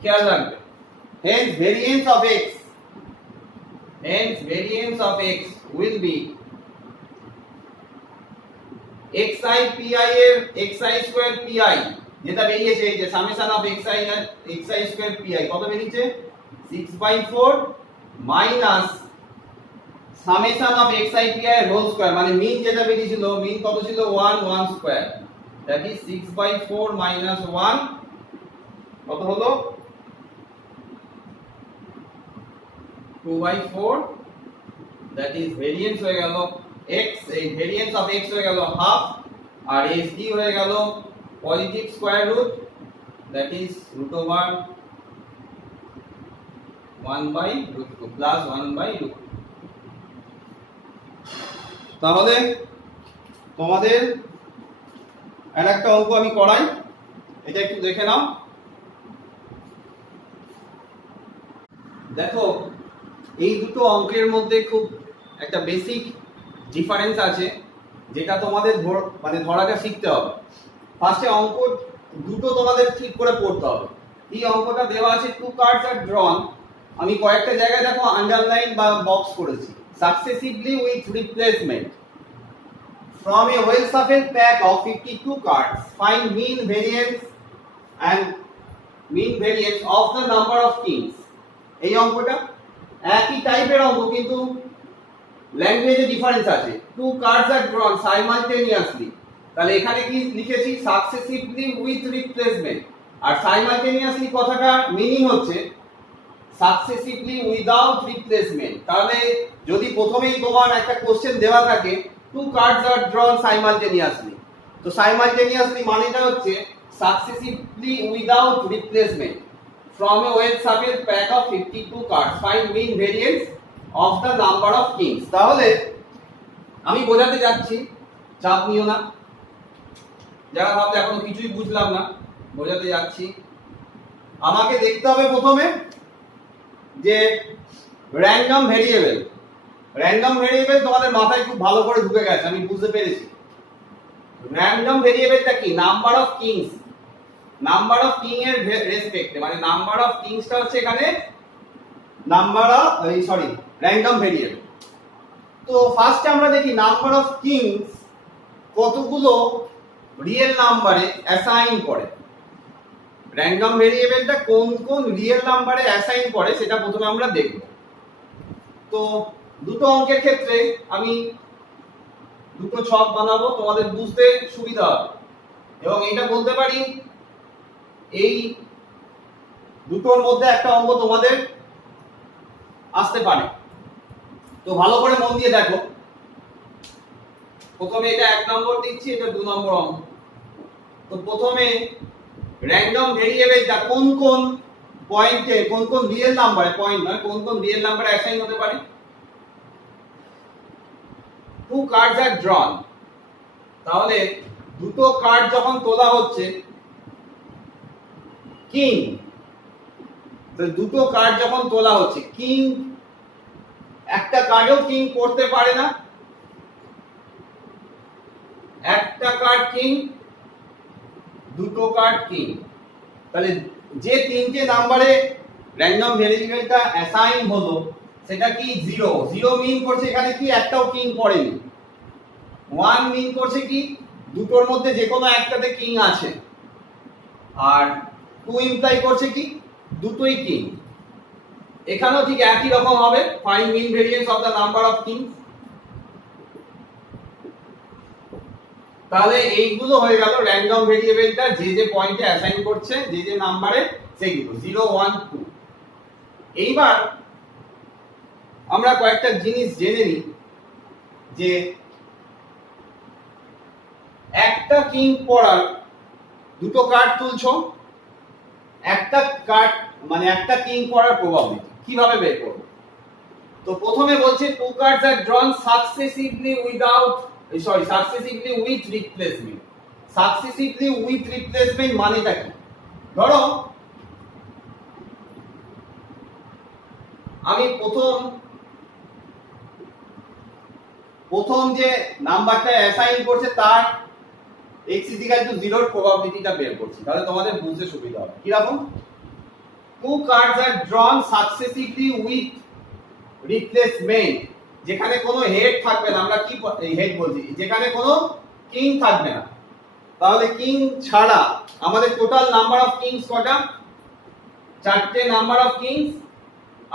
খেয়াল রাখবে hence variance of x will be xi pi এর xi স্কয়ার pi যেটা বেরিয়েছে এই যে summation of xi square pi কত বেরিয়েছে 6/4 minus summation of xi pi এর হোল স্কয়ার মানে মিন যেটা বেরিয়েছিল মিন কত ছিল 1 1 স্কয়ার দ্যাট ইজ 6/4 মাইনাস 1 কত হলো 2/4 দ্যাট ইজ ভেরিয়েন্স হয়ে গেল x এই ভেরিয়েন্স অফ x হয়ে গেল হাফ আর sd হয়ে গেল positive square root that is √1/√2 plus 1/√2 তাহলে তোমাদের আরেকটা অঙ্ক আমি করাই এটা একটু দেখে নাও দেখো এই দুটো অঙ্কের মধ্যে খুব একটা বেসিক ডিফারেন্স আছে যেটা তোমাদের মানে ধরাটা শিখতে হবে ফার্স্টে অঙ্ক দুটো তোমাদের ঠিক করে পড়তে হবে এই অঙ্কটা দেওয়া আছে টু কার্ডস আর ড্রন আমি কয়েকটা জায়গায় দেখো আন্ডারলাইন বা বক্স করেছি successively with replacement from a well-shuffled pack of 52 cards find mean variance of the number of kings এই অঙ্কটা একই টাইপের অঙ্ক কিন্তু ল্যাঙ্গুয়েজে ডিফারেন্স আছে two cards are drawn simultaneously তাহলে এখানে কি লিখেছি সাকসেসিভলি উইথ রিপ্লেসমেন্ট আর সাইমালটেনিয়াসলি কথাটা মিনিং হচ্ছে সাকসেসিভলি উইদাউট রিপ্লেসমেন্ট তাহলে যদি প্রথমেই তোমার একটা কোশ্চেন দেওয়া থাকে two cards are drawn simultaneously তো সাইমালটেনিয়াসলি মানেটা হচ্ছে successively without replacement from a well-shuffled pack of 52 cards find mean variance of the number of kings তাহলে আমি বোঝাতে যাচ্ছি চাপ নিও না যারা ভাবতে এখন কিছুই বুঝলাম না বোঝাতে যাচ্ছি আমাকে দেখতে হবে প্রথমে যে র‍্যান্ডম ভেরিয়েবল তোমাদের মাথায় খুব ভালো করে ঢুকে গেছে আমি বুঝতে পেরেছি র‍্যান্ডম ভেরিয়েবলটা কি number of kings number of king এর রেসপেক্টে মানে নাম্বার অফ কিংসটা হচ্ছে এখানে র‍্যান্ডম ভেরিয়েবল তো ফার্স্টে আমরা দেখি নাম্বার অফ কিংস কতগুলো রিয়েল নাম্বারে অ্যাসাইন করে র‍্যান্ডম ভেরিয়েবলটা কোন কোন রিয়েল নাম্বারে অ্যাসাইন করে সেটা প্রথমে আমরা দেখব তো দুটো অঙ্কের ক্ষেত্রে আমি দুটো ছক বানাবো তোমাদের বুঝতে সুবিধা হবে এবং এটা বলতে পারি এই দুটোর মধ্যে একটা অঙ্ক তোমাদের আসতে পারে তো ভালো করে মন দিয়ে দেখো প্রথমে এটা 1 নম্বর দিচ্ছি এটা 2 নম্বর অঙ্ক তো প্রথমে র‍্যান্ডম ভেরিয়েবলটা কোন কোন পয়েন্টে কোন কোন রিয়েল নাম্বারে পয়েন্ট নয় কোন কোন রিয়েল নাম্বারে অ্যাসাইন হতে পারে টু কার্ডস আর ড্রন তাহলে দুটো কার্ড যখন তোলা হচ্ছে কিং তো দুটো কার্ড যখন তোলা হচ্ছে কিং একটা কার্ডও কিং করতে পারে না একটা কার্ড কিং দুটো কার্ড কিং তাহলে যে তিনটে নম্বরে র‍্যান্ডম ভেরিয়েবলটা অ্যাসাইন হলো সেটা কি 0 মিন করছে এখানে কি একটাও কিং পড়েনি 1 মিন করছে কি দুটোর মধ্যে যে কোনো একটাতে কিং আছে আর 2 ইমপ্লাই করছে কি দুটোই কিং এখানেও ঠিক একই রকম হবে find mean variance of the number of kings তাহলে এইগুলো হয়ে গেল র‍্যান্ডম ভেরিয়েবলটা যে যে পয়েন্টে অ্যাসাইন করছে যে যে নম্বরে সেগুলো 0 1 2 এইবার আমরা কয়েকটা জিনিস জেনে নিই যে একটা কিং পড়ার দুটো কার্ড তুলছো একটা কার্ড মানে একটা কিং পড়ার প্রবাবিলিটি কিভাবে বের করব তো প্রথমে বলছে two cards are drawn successively with replacement মানেটা কি ধরো আমি প্রথম যে নাম্বারটা অ্যাসাইন করছে তার x = 0 এর প্রবাবিলিটিটা বের করছি তাহলে তোমাদের বুঝতে সুবিধা হবে কি রকম two cards are drawn successively with replacement, যেখানে কোনো হেড থাকবে না, আমরা কি হেড বলছি, যেখানে কোনো কিং থাকবে না, তাহলে কিং ছাড়া আমাদের টোটাল নাম্বার অফ কিংস কটা, চারটে নাম্বার অফ কিংস,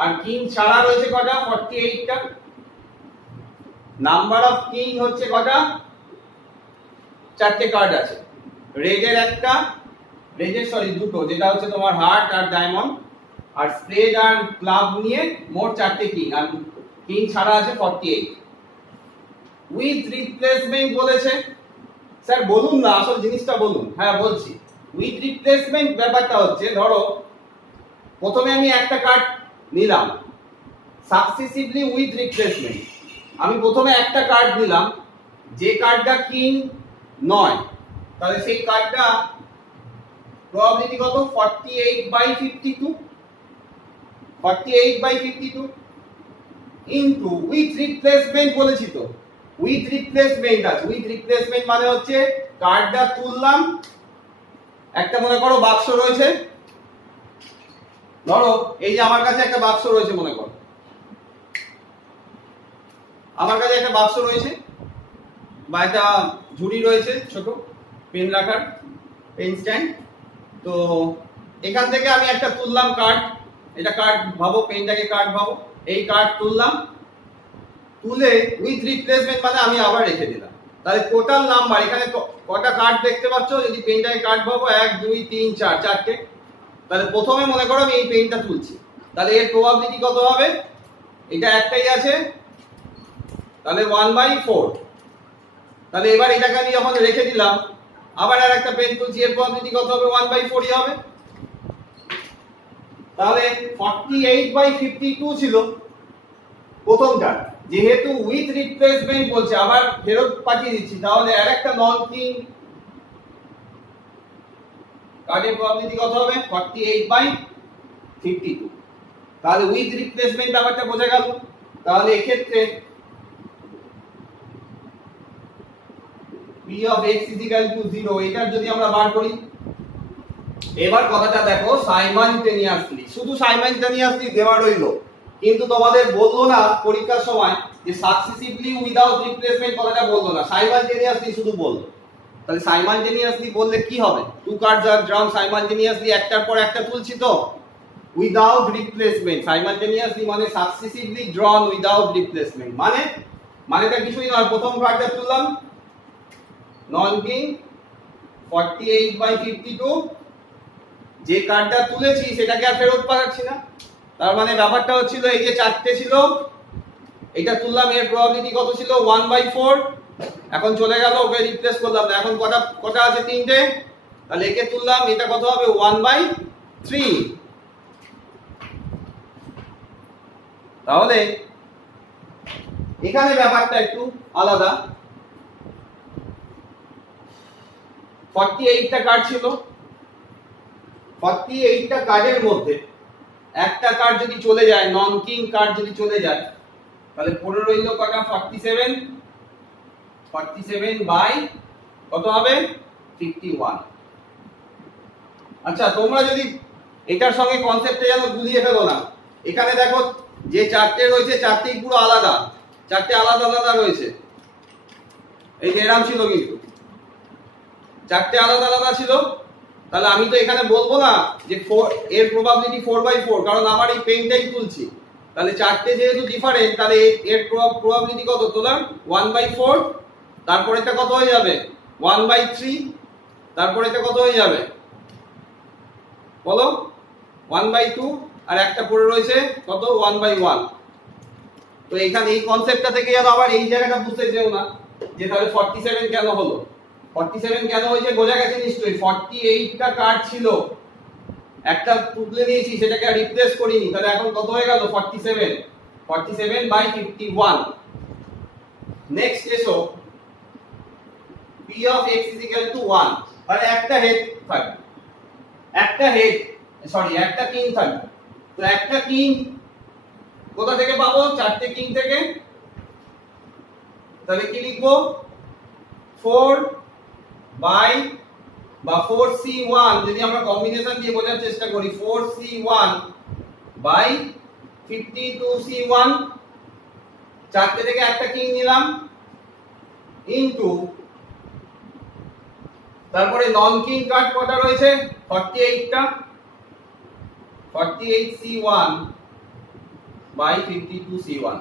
আর কিং ছাড়া রয়েছে কটা, 48টা। নাম্বার অফ কিং হচ্ছে কটা, চারটে কার্ড আছে, রেডের একটা, রেডের সরি দুটো, যেটা হচ্ছে তোমার হার্ট আর ডায়মন্ড, আর স্প্রেড আর ক্লাব নিয়ে মোট চারটে কিং, আর কিং ছাড়া আছে 48। উইথ রিপ্লেসমেন্ট বলেছে, স্যার বলুন না আসল জিনিসটা বলুন। হ্যাঁ বলছি, উইথ রিপ্লেসমেন্ট ব্যাপারটা হচ্ছে, ধরো প্রথমে আমি একটা কার্ড নিলাম, সাকসেসিভলি উইথ রিপ্লেসমেন্ট, আমি প্রথমে একটা কার্ড নিলাম, যে কার্ডটা কিং নয়, তাহলে সেই কার্ডটা প্রবাবিলিটি কত, 48/52, 48/52 ইনটু উইথ রিপ্লেসমেন্ট বলেছি তো, উইথ রিপ্লেসমেন্ট আছে, উইথ রিপ্লেসমেন্ট মানে হচ্ছে কার্ডটা তুললাম, একটা মনে করো বাক্স রয়েছে, ধরো এই যে আমার কাছে একটা বাক্স রয়েছে, মনে করো আমার কাছে একটা বাক্স রয়েছে বা একটা ঝুড়ি রয়েছে ছোট পেন রাখার, পেন স্ট্যান্ড, তো এখান থেকে আমি একটা তুললাম কার্ড, এটা কার্ড ভাবো, পেনটাকে কার্ড ভাবো, এই কার্ড তুললাম, তুলে উইথ রিপ্লেসমেন্ট মানে আমি আবার রেখে দিলাম, তাহলে টোটাল নাম্বার এখানে কটা কার্ড দেখতে পাচ্ছ, যদি পেনটাকে কার্ড ভাবো 1 2 3 4, চারটে, তাহলে প্রথমে মনে করো আমি এই পেনটা তুলছি, তাহলে এর প্রবাবিলিটি কত হবে, এটা একটাই আছে, তাহলে 1/4, তাহলে এবার এটাকে আমি যখন রেখে দিলাম, আবার আর একটা পেন তুলছি, এর প্রবাবিলিটি কত হবে, 1/4 হবে। তাহলে 48/52 ছিল প্রথমটা, যেহেতু উইথ রিপ্লেসমেন্ট বলছে, আবার ফেরত পাঠিয়ে দিচ্ছি, তাহলে আরেকটা নন কিং কার্ডের প্রবাবিলিটি কত হবে, 48/52, তাহলে উইথ রিপ্লেসমেন্ট ব্যাপারটা বোঝা গেল। তাহলে এক্ষেত্রে p of x = 0, এটার যদি আমরা বার করি, এবার কথাটা দেখো, সাইমালটেনিয়াসলি, শুধু সাইমালটেনিয়াসলি দেওয়া রইল, কিন্তু তোমাদের বললো না পরীক্ষার সময় যে সাকসেসিভলি উইদাউট রিপ্লেসমেন্ট কথাটা বললো না, সাইমালটেনিয়াসলি শুধু বললো। তাহলে সাইমালটেনিয়াসলি বললে কি হবে, টু কার্ডস আর ড্রাwn সাইমালটেনিয়াসলি, একটার পর একটা তুলছি তো, উইদাউট রিপ্লেসমেন্ট, সাইমালটেনিয়াসলি মানে সাকসেসিভলি ড্রন উইদাউট রিপ্লেসমেন্ট, মানেটা কিছুই নয়, প্রথম কার্ডটা তুললাম নন কিং 48/52, যে কার্ডটা তুলেছি সেটাকে আর ফেরত পাঠাচ্ছি না, তার মানে ব্যাপারটা হচ্ছিল এই যে চারটে ছিল, এটা তুললাম, এর প্রবাবিলিটি কত ছিল, 1/4, এখন চলে গেল, ওকে রিপ্লেস করলাম না, এখন কটা আছে, তিনটে, তাহলে একে তুললাম, এটা কত হবে, 1/3। তাহলে এখানে ব্যাপারটা একটু আলাদা, 48টা কার্ড ছিল, 48টা কার্ডের মধ্যে একটা কার্ড যদি চলে যায়, নন কিং কার্ড যদি চলে যায়, তাহলে পড়ে রইল কটা, 47 বাই কত হবে, 51। আচ্ছা তোমরা যদি এটার সঙ্গে কনসেপ্টে যেন গুলিয়ে ফেলো না, এখানে দেখো যে চারটে রয়েছে, চারটেই পুরো আলাদা, চারটে আলাদা আলাদা রয়েছে, এই যে এরকম ছিল, কিন্তু চারটে আলাদা আলাদা ছিল, তাহলে আমি তো এখানে বলবো না যে এর প্রবাবিলিটি 4/4, কারণ আমার এই পেনটাই তুলছি, তাহলে চারটে যেহেতু ডিফারেন্ট, তাহলে এর প্রবাবিলিটি কত তোলার, 1/4, তারপর এটা কত হয়ে যাবে, 1/3, তারপর এটা কত হয়ে যাবে বলো, 1/2, আর একটা পড়ে রয়েছে কত, 1/1। তো এখানে এই কনসেপ্টটা থেকে যেন আবার এই জায়গাটা বুঝতে যেও না যে তাহলে 47 কেন হলো, 47 কেন হয়েছে বোঝা গেছে নিশ্চয়ই, 48টা কার্ড ছিল, একটা তুলে নিয়েছি, সেটাকে আর রিপ্লেস করিনি, তাহলে এখন কত হয়ে গেল, 47/51। নেক্সট এসো, p of x = 1, তাহলে একটা হেড থাকবে, একটা কিং থাকবে, তো একটা কিং কোথা থেকে পাবো, চারটে কিং থেকে, তাহলে কি লিখবো, 4/3 বা 4c1 যদি আমরা কম্বিনেশন দিয়ে বোঝার চেষ্টা করি 4c1 বাই 52c1 চারটে থেকে একটা কিং নিলাম ইনটু তারপরে নন কিং কার্ড কটা রয়েছে 48টা 48c1 বাই 52c1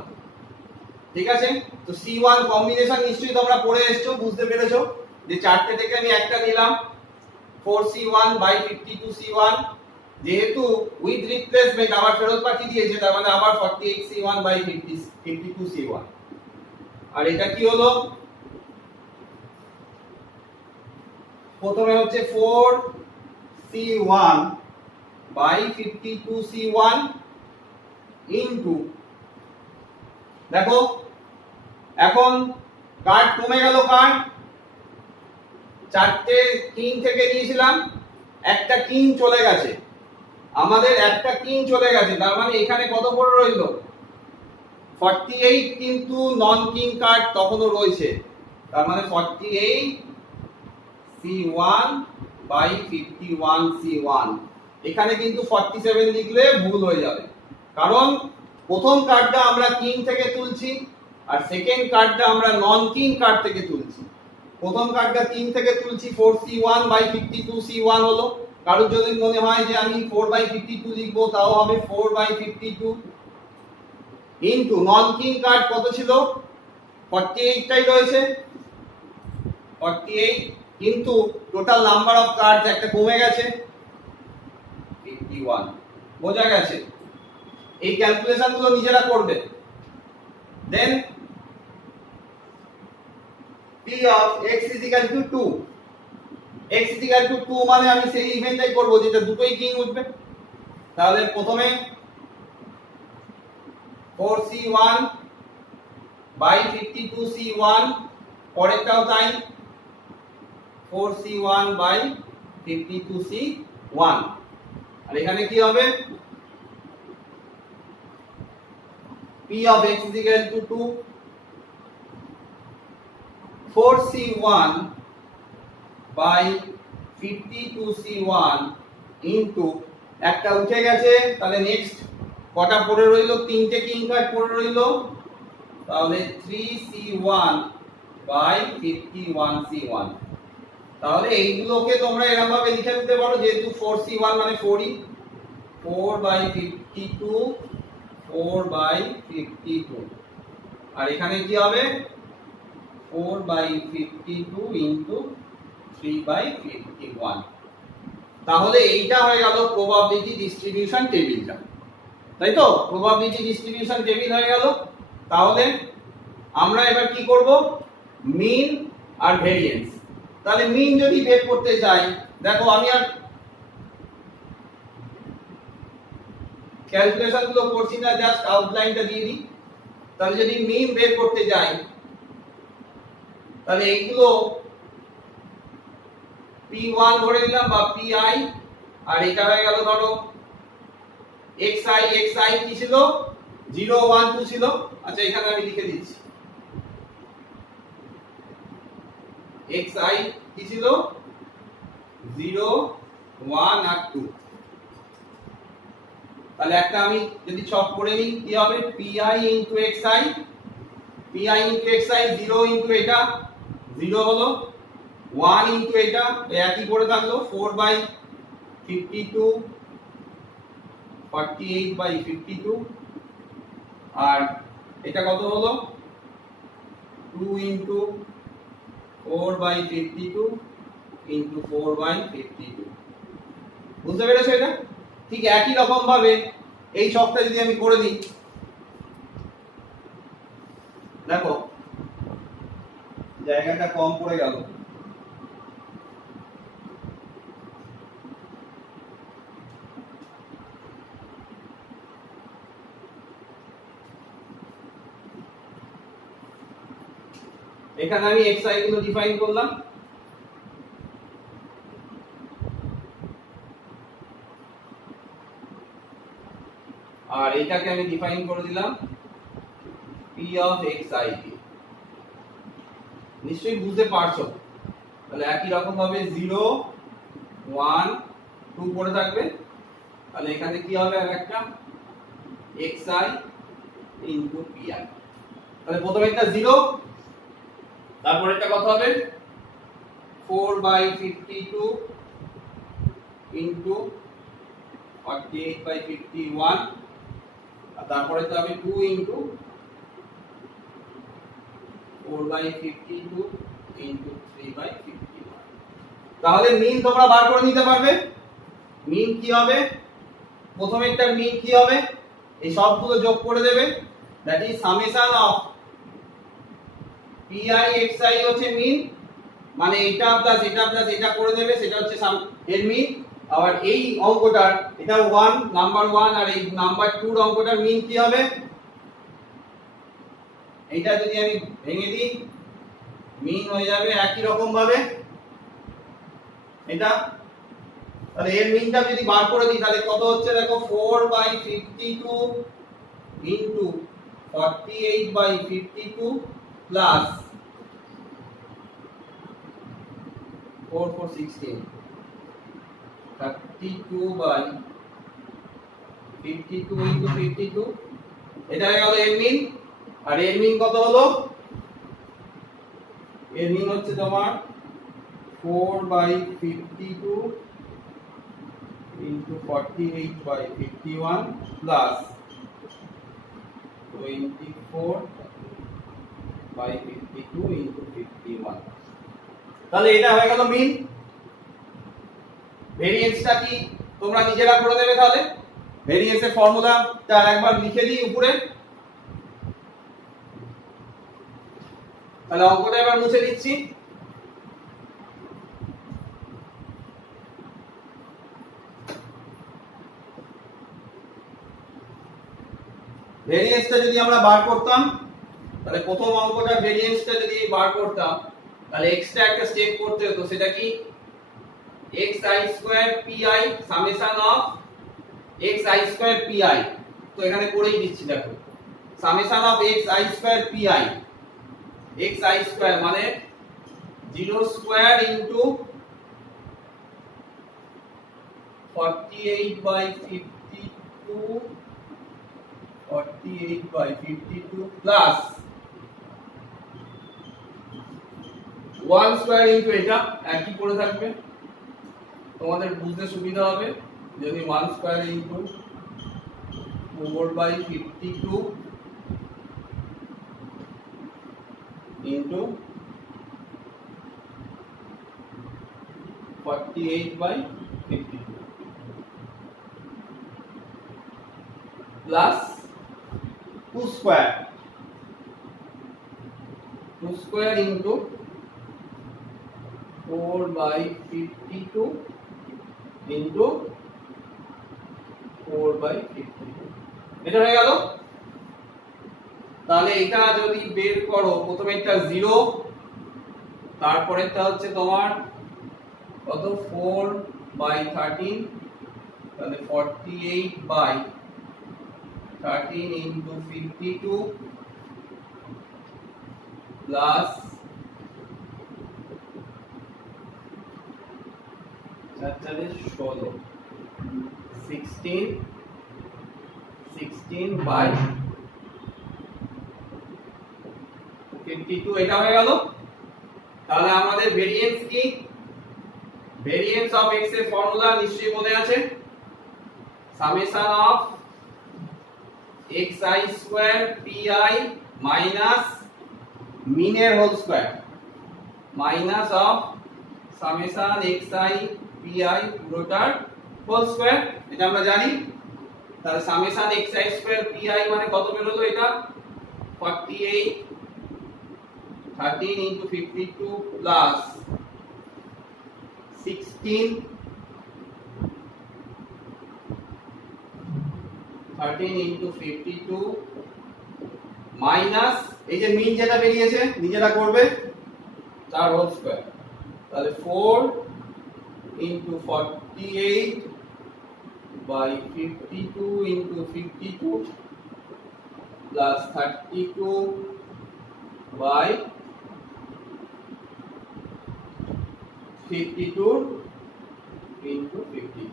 ঠিক আছে। তো c1 কম্বিনেশন নিশ্চয়ই তোমরা পড়ে এসছো, বুঝতে পেরেছো যে চারটে থেকে আমি একটা নিলাম 4c1 বাই 52c1 যেহেতু উইথ রিপ্লেসমেন্ট আবার ফেরত পাঠিয়ে দিয়েছে তার মানে আবার 48c1 বাই 52c1 আর এটা কি হলো প্রথমে হচ্ছে 4c1 বাই 52c1 ইনটু দেখো এখন কার্ড কমে গেল, কার্ড চারটে কিং থেকে নিয়েছিলাম একটা কিং চলে গেছে, আমাদের একটা কিং চলে গেছে তার মানে এখানে কত পড়ে রইল 48 কিন্তু নন কিং কার্ড তখনও রয়েছে তার মানে 48c1 বাই 51c1 এখানে কিন্তু 47 লিখলে ভুল হয়ে যাবে কারণ প্রথম কার্ডটা আমরা কিং থেকে তুলছি আর সেকেন্ড কার্ডটা আমরা নন কিং কার্ড থেকে তুলছি। প্রথম কার্ডটা কিং থেকে তুলছি 4c1 বাই 52c1 হলো, কারোর যদি মনে হয় যে আমি 4/52 লিখবো তাও হবে 4/52 ইনটু নন কিং কার্ড কত ছিল 48টাই রয়েছে 48 কিন্তু টোটাল নাম্বার অফ কার্ডস একটা কমে গেছে 51 বোঝা গেছে। এই ক্যালকুলেশন গুলো নিজেরা করবে। দেন p of x is equal to 2 x is equal to 2 মানে আমি সেই ইভেন্টটাই করব যেটা দুটোই কিং উঠবে। তাহলে প্রথমে 4c1 বাই 52c1 পরেরটাও তাই 4c1 বাই 52c1 আর এখানে কি হবে p of x is equal to 2 4c1 by 52c1 into একটা উঠে গেছে তাহলে নেক্সট কটা পড়ে রইলো তিনটে কিং কার্ড পড়ে রইলো তাহলে 3c1 by 51c1 তাহলে এইগুলোকে তোমরা এরকম ভাবে লিখে দিতে পারো যেহেতু 4c1 মানে 4ই 4/52 4/52 আর এখানে কি হবে 4/52 into 3/51 তাহলে এইটা হয়ে গেল প্রবাবিলিটি ডিস্ট্রিবিউশন টেবিলটা, তাই তো প্রবাবিলিটি ডিস্ট্রিবিউশন টেবিল হয়ে গেল। তাহলে আমরা এবার কি করব মিন আর ভেরিয়েন্স। তাহলে মিন যদি বের করতে যাই দেখো আমি আর ক্যালকুলেশন গুলো করছি না জাস্ট আউটলাইনটা দিয়ে দিই। তাহলে যদি মিন বের করতে যাই তাহলে এইগুলো p1 ধরে নিলাম বা pi আর এটা হয়ে গেল ধরো xi কি ছিল 0 1 2 ছিল, আচ্ছা এখানে আমি লিখে দিচ্ছি xi কি ছিল 0 1 আর 2 তাহলে একটা আমি যদি ছক করে নিই কি হবে pi into xi 0 into এটা 0 হলো 1 into এটা একই করে থাকলো 4/52 48/52 আর এটা কত হলো 2 into 4/52 into 4/52 বুঝতে পেরেছো? এটা ঠিক একই রকম ভাবে এই ছকটা যদি আমি করে দিই দেখো জায়গাটা কম পড়ে গেল। এখানে আমি xi গুলো ডিফাইন করলাম আর এটাকে আমি ডিফাইন করে দিলাম p of xi কে। নিশ্চয়ই বুঝতে পারছো। তাহলে একই রকম ভাবে 0 1 2 পড়ে থাকবে, তাহলে এখানে কি হবে আর একটা xi ইনটু pi। তাহলে প্রথমে একটা 0, তারপরে একটা কত হবে 4/52 ইনটু 48/51, আর তারপরে তো হবে 2 ইনটু 4/52 ইনটু 3/51। তাহলে মিন তোমরা বার করে নিতে পারবে। মিন কি হবে, প্রথমেরটার মিন কি হবে, এই সবগুলো যোগ করে দেবে, that is summation of pi xi হচ্ছে মিন, মানে এটা প্লাস এটা প্লাস এটা করে দেবে, সেটা হচ্ছে এর মিন। আবার এই অঙ্কটার এটা 1 নাম্বার 1 আর এই নাম্বার 2 এর অঙ্কটার মিন কি হবে, এইটা যদি আমি ভেঙে দিই মিন হয়ে যাবে একই রকম ভাবে এটা। তাহলে এর মিনটা যদি বার করে দিই তাহলে কত হচ্ছে দেখো 4/52 ইনটু 48/52 প্লাস 4 4 16 32/52 ইনটু 52, এটা হয়ে গেল এর মিন। আর এর মিন কত হলো, এর মিন হচ্ছে তোমার 4/52 into 48/51 plus 24/52 into 51। তাহলে এটা হয়ে গেল মিন। ভেরিয়েন্সটা কি তোমরা নিজেরা করে দেবে। তাহলে ভেরিয়েন্সের ফর্মুলাটা একবার লিখে দিই উপরে, তাহলে অঙ্কটা এবার মুছে দিচ্ছি। ভেরিয়েন্সটা যদি আমরা বার করতাম, তাহলে প্রথম অঙ্কটার ভেরিয়েন্সটা যদি বার করতাম তাহলে এক্সট্রা একটা স্টেপ করতে হতো, সেটা কি xi² pi summation of xi² pi। তো এখানে করেই দিচ্ছি, দেখো summation of xi² pi, xi² মানে 0² ইনটু 48/52 প্লাস 1² ইনটু এটা একই পড়ে থাকবে, তোমাদের বুঝতে সুবিধা হবে যদি 1² into 4/52 into 48/52 plus 2² into 4/52 into 4/52, এটা হয়ে গেল। তাহলে এটা যদি বের করো, প্রথমে একটা 0, তারপরেরটা হচ্ছে তোমার কত 4/13, তাহলে 48/13 ইনটু 52 প্লাস 16 16/52, এটা হয়ে গেল। তাহলে আমাদের ভেরিয়েন্স কি, ভেরিয়েন্স অফ x এর ফর্মুলা নিশ্চয়ই মনে আছে, summation of xi² pi minus মিনের whole square minus of summation xi pi পুরোটার হোল স্কয়ার, এটা আমরা জানি। তাহলে সামেশন xi² pi মানে কত বের হলো, এটা 48/13 into 52 plus 16/13 into 52 মাইনাস এই যে মিন যেটা বেরিয়েছে নিজেরা করবে তার হোল স্কয়ার, তাহলে 4 into 48/52 into 52 plus 32/52 ইনটু 50।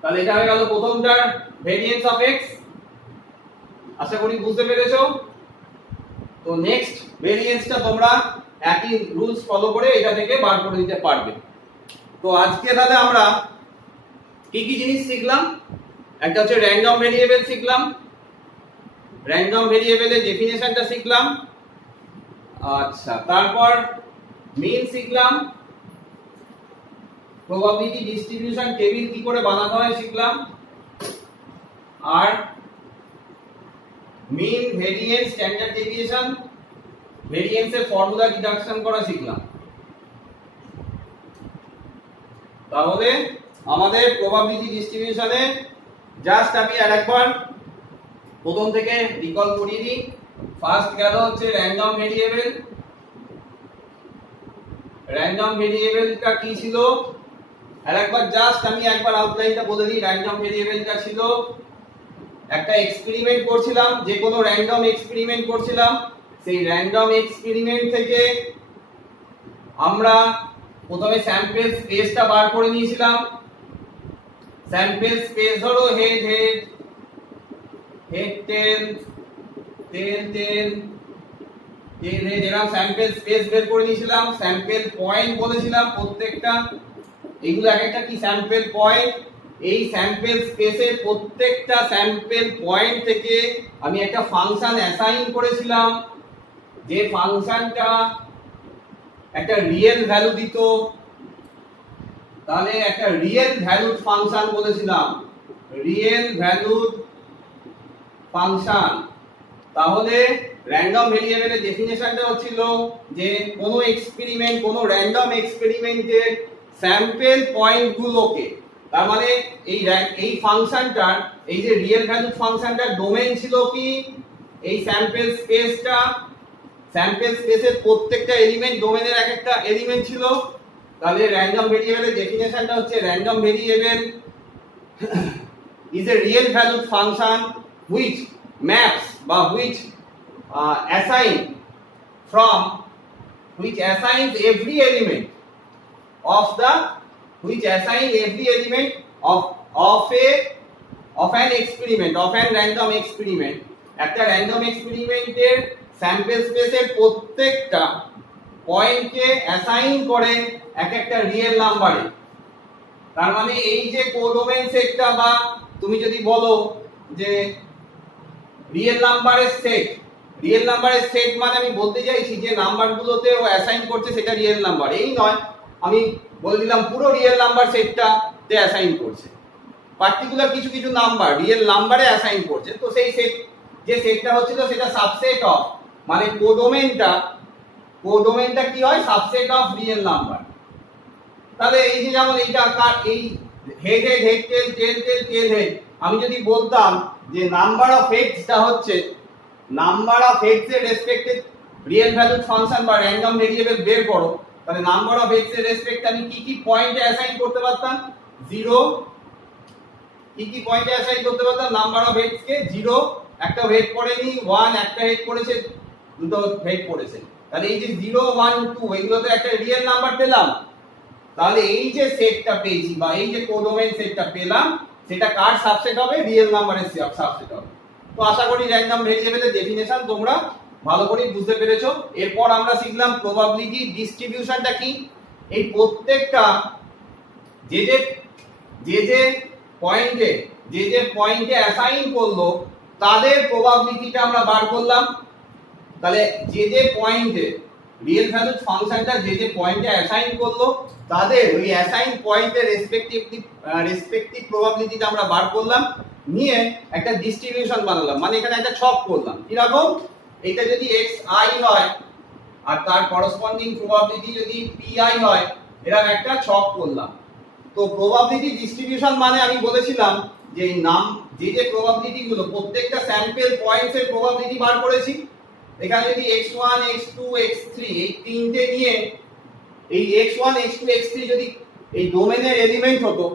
তাহলে এটা হয়ে গেল প্রথমটার ভেরিয়েন্স অফ x। আশা করি বুঝতে পেরেছো। তো নেক্সট ভেরিয়েন্সটা তোমরা একই রুলস ফলো করে এটা থেকে বার করে দিতে পারবে। তো আজকে তাহলে আমরা কি কি জিনিস শিখলাম? একটা হচ্ছে র্যান্ডম ভেরিয়েবল শিখলাম, র্যান্ডম ভেরিয়েবলের ডেফিনেশনটা শিখলাম। আচ্ছা, তারপর মিন শিখলাম, প্রবাবিলিটি ডিস্ট্রিবিউশন টেবিল কি করে বানাতে হয় শিখলাম, আর মিন, ভেরিয়েন্স, স্ট্যান্ডার্ড ডেভিয়েশন, ভেরিয়েন্সের ফর্মুলা ডিডাকশন করা শিখলাম। তাহলে আমাদের প্রবাবিলিটি ডিস্ট্রিবিউশনে জাস্ট আমি আরেকবার প্রথম থেকে রিকল করিয়ে দিই। ফার্স্ট গেল হচ্ছে র্যান্ডম ভেরিয়েবল। র্যান্ডম ভেরিয়েবলটা কি ছিল আরেকবার জাস্ট আমি একবার আউটলাইনটা বলে দিই। র্যান্ডম ভেরিয়েবলটা ছিল একটা এক্সপেরিমেন্ট করছিলাম, যে কোনো র্যান্ডম এক্সপেরিমেন্ট করছিলাম। সেই র্যান্ডম এক্সপেরিমেন্ট থেকে আমরা প্রথমে স্যাম্পল স্পেসটা বার করে নিয়েছিলাম। স্যাম্পল স্পেস ধরো head head head tail tail tail tail head, এরকম স্যাম্পল স্পেস বের করে নিয়েছিলাম। স্যাম্পল পয়েন্ট বলেছিলাম প্রত্যেকটা, এগুলো এক একটা কি স্যাম্পল পয়েন্ট। এই স্যাম্পল স্পেসে প্রত্যেকটা স্যাম্পল পয়েন্ট থেকে আমি একটা ফাংশন অ্যাসাইন করেছিলাম, যে ফাংশনটা একটা রিয়েল ভ্যালু দিত। তাহলে একটা রিয়েল ভ্যালুড ফাংশন বলেছিলাম, রিয়েল ভ্যালুড ফাংশন। তাহলে র্যান্ডম ভেরিয়েবলের ডেফিনেশনটা হচ্ছিল যে কোনো এক্সপেরিমেন্ট, কোনো র্যান্ডম এক্সপেরিমেন্টের স্যাম্পল পয়েন্টগুলোকে, তার মানে এই ফাংশনটার, এই যে রিয়েল ভ্যালুড ফাংশনটার ডোমেইন ছিল কি এই স্যাম্পল স্পেসটা। স্যাম্পল স্পেসের প্রত্যেকটা এলিমেন্ট ডোমেইনের এক একটা এলিমেন্ট ছিল। তাহলে র্যান্ডম ভেরিয়েবলের ডেফিনেশনটা হচ্ছে random variable is a real valued function which maps বা which assigns every element of an experiment, of an random experiment। একটা র্যান্ডম এক্সপেরিমেন্টের স্যাম্পল স্পেসের প্রত্যেকটা পয়েন্টকে অ্যাসাইন করে এক একটা রিয়েল নাম্বারে। তার মানে এই যে কোডোমেইন সেটটা, বা তুমি যদি বলো যে রিয়েল নাম্বারের সেট, রিয়েল নাম্বারের সেট মানে আমি বলতে চাইছি যে নাম্বারগুলোতে ও অ্যাসাইন করছে সেটা রিয়েল নাম্বার, এই নয় আমি বলে দিলাম পুরো রিয়েল নাম্বার সেটটা তে অ্যাসাইন করছে, পার্টিকুলার কিছু কিছু নাম্বার রিয়েল নাম্বারে অ্যাসাইন করছে। তো সেই সেট, যে সেটটা হচ্ছিল সেটা সাবসেট অফ, মানে কোডোমেইনটা কি হয়, সাবসেট অফ রিয়েল নাম্বার। তাহলে এই যে যেমন এইটা এই head head head tail tail tail tail head, আমি যদি বলতাম যে নাম্বার অফ হেডসটা হচ্ছে নাম্বার অফ হেডস এর রেসপেক্টে রিয়েল ভ্যালুড ফাংশন বা র্যান্ডম ভেরিয়েবল বের করো, তাহলে নাম্বার অফ হেডস এর রেসপেক্টে আমি কি কি পয়েন্টে অ্যাসাইন করতে পারতাম, 0। কি কি পয়েন্টে অ্যাসাইন করতে পারতাম নাম্বার অফ হেডস কে, 0 একটা হেড পড়েনি, 1 একটা হেড পড়েছে, দুটো হেড পড়েছে। তাহলে এই যে 0 1 2 এগুলোতে একটা রিয়েল নাম্বার পেলাম। তাহলে এই যে সেটটা পেয়েছি বা এই যে কোডোমেইন সেটটা পেলাম, সেটা কার সাবসেট হবে, রিয়েল নাম্বারের সাবসেট হবে। তো আশা করি র্যান্ডম ভেরিয়েবলের ডেফিনেশন তোমরা ভালো করে বুঝতে পেরেছো। এরপর আমরা শিখলাম প্রবাবিলিটি ডিস্ট্রিবিউশনটা কি। এই প্রত্যেকটা যে পয়েন্টে অ্যাসাইন করলো তাদের প্রবাবিলিটিটা আমরা বার করলাম। তাহলে যে পয়েন্টে রিয়েল ভ্যালুড ফাংশনটা যে পয়েন্টে অ্যাসাইন করলো তাদের ওই অ্যাসাইন পয়েন্টের রেসপেক্টিভ প্রবাবিলিটিটা আমরা বার করলাম, নিয়ে একটা ডিস্ট্রিবিউশন বানালাম, মানে এখানে একটা ছক করলাম। কিরকম, এটা যদি xi হয় আর তার করসপন্ডিং প্রবাবিলিটি যদি pi হয়, এরকম একটা ছক করলাম। তো প্রবাবিলিটি ডিস্ট্রিবিউশন মানে আমি বলেছিলাম যে যে প্রবাবিলিটি গুলো প্রত্যেকটা স্যাম্পল পয়েন্টস এর প্রবাবিলিটি বার করেছি। এখানে যদি x1 x2 x3 এই তিনটে নিয়ে এই x1 x2 x3 যদি এই ডোমেনের এলিমেন্ট হতো,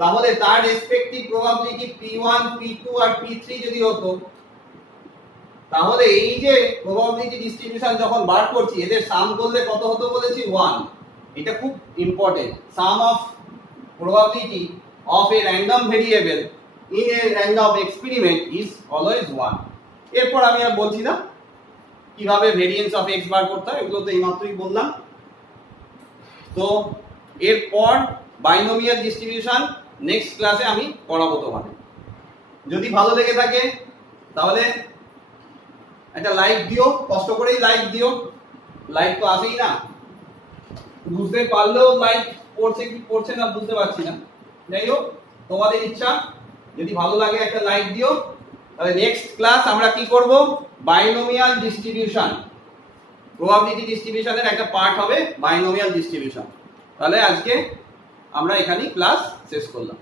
তাহলে তার রেসপেক্টিভ প্রবাবিলিটি p1 p2 আর p3 যদি হতো, তাহলে এই যে প্রবাবিলিটি ডিস্ট্রিবিউশন যখন বার করছি এদের সাম করলে কত হতো বলেছি, 1। এটা খুব important, some of probability of a random variable in a random experiment is always 1. এরপর আমি আর বলছি না কিভাবে ভেরিয়েন্স অফ এক্স বার করতে হয়, এগুলো তো এইমাত্রই বললাম। তো এরপর বাইনোমিয়াল ডিস্ট্রিবিউশন নেক্সট ক্লাসে আমি পড়াবো তোমাদের। যদি ভালো লেগে থাকে তাহলে একটা লাইক দিও, কষ্ট করেই লাইক দিও, লাইক তো আসেই না, বুঝতে পারলেও লাইক পড়ছে কি পড়ছে না বুঝতে পারছি না। যাই হোক, তোমাদের ইচ্ছা, যদি ভালো লাগে একটা লাইক দিও। তাহলে নেক্সট ক্লাস আমরা কি করব, বাইনোমিয়াল ডিস্ট্রিবিউশন, প্রবাবিলিটি ডিস্ট্রিবিউশনের একটা পার্ট হবে বাইনোমিয়াল ডিস্ট্রিবিউশন। তাহলে আজকে আমরা এখানেই ক্লাস শেষ করলাম।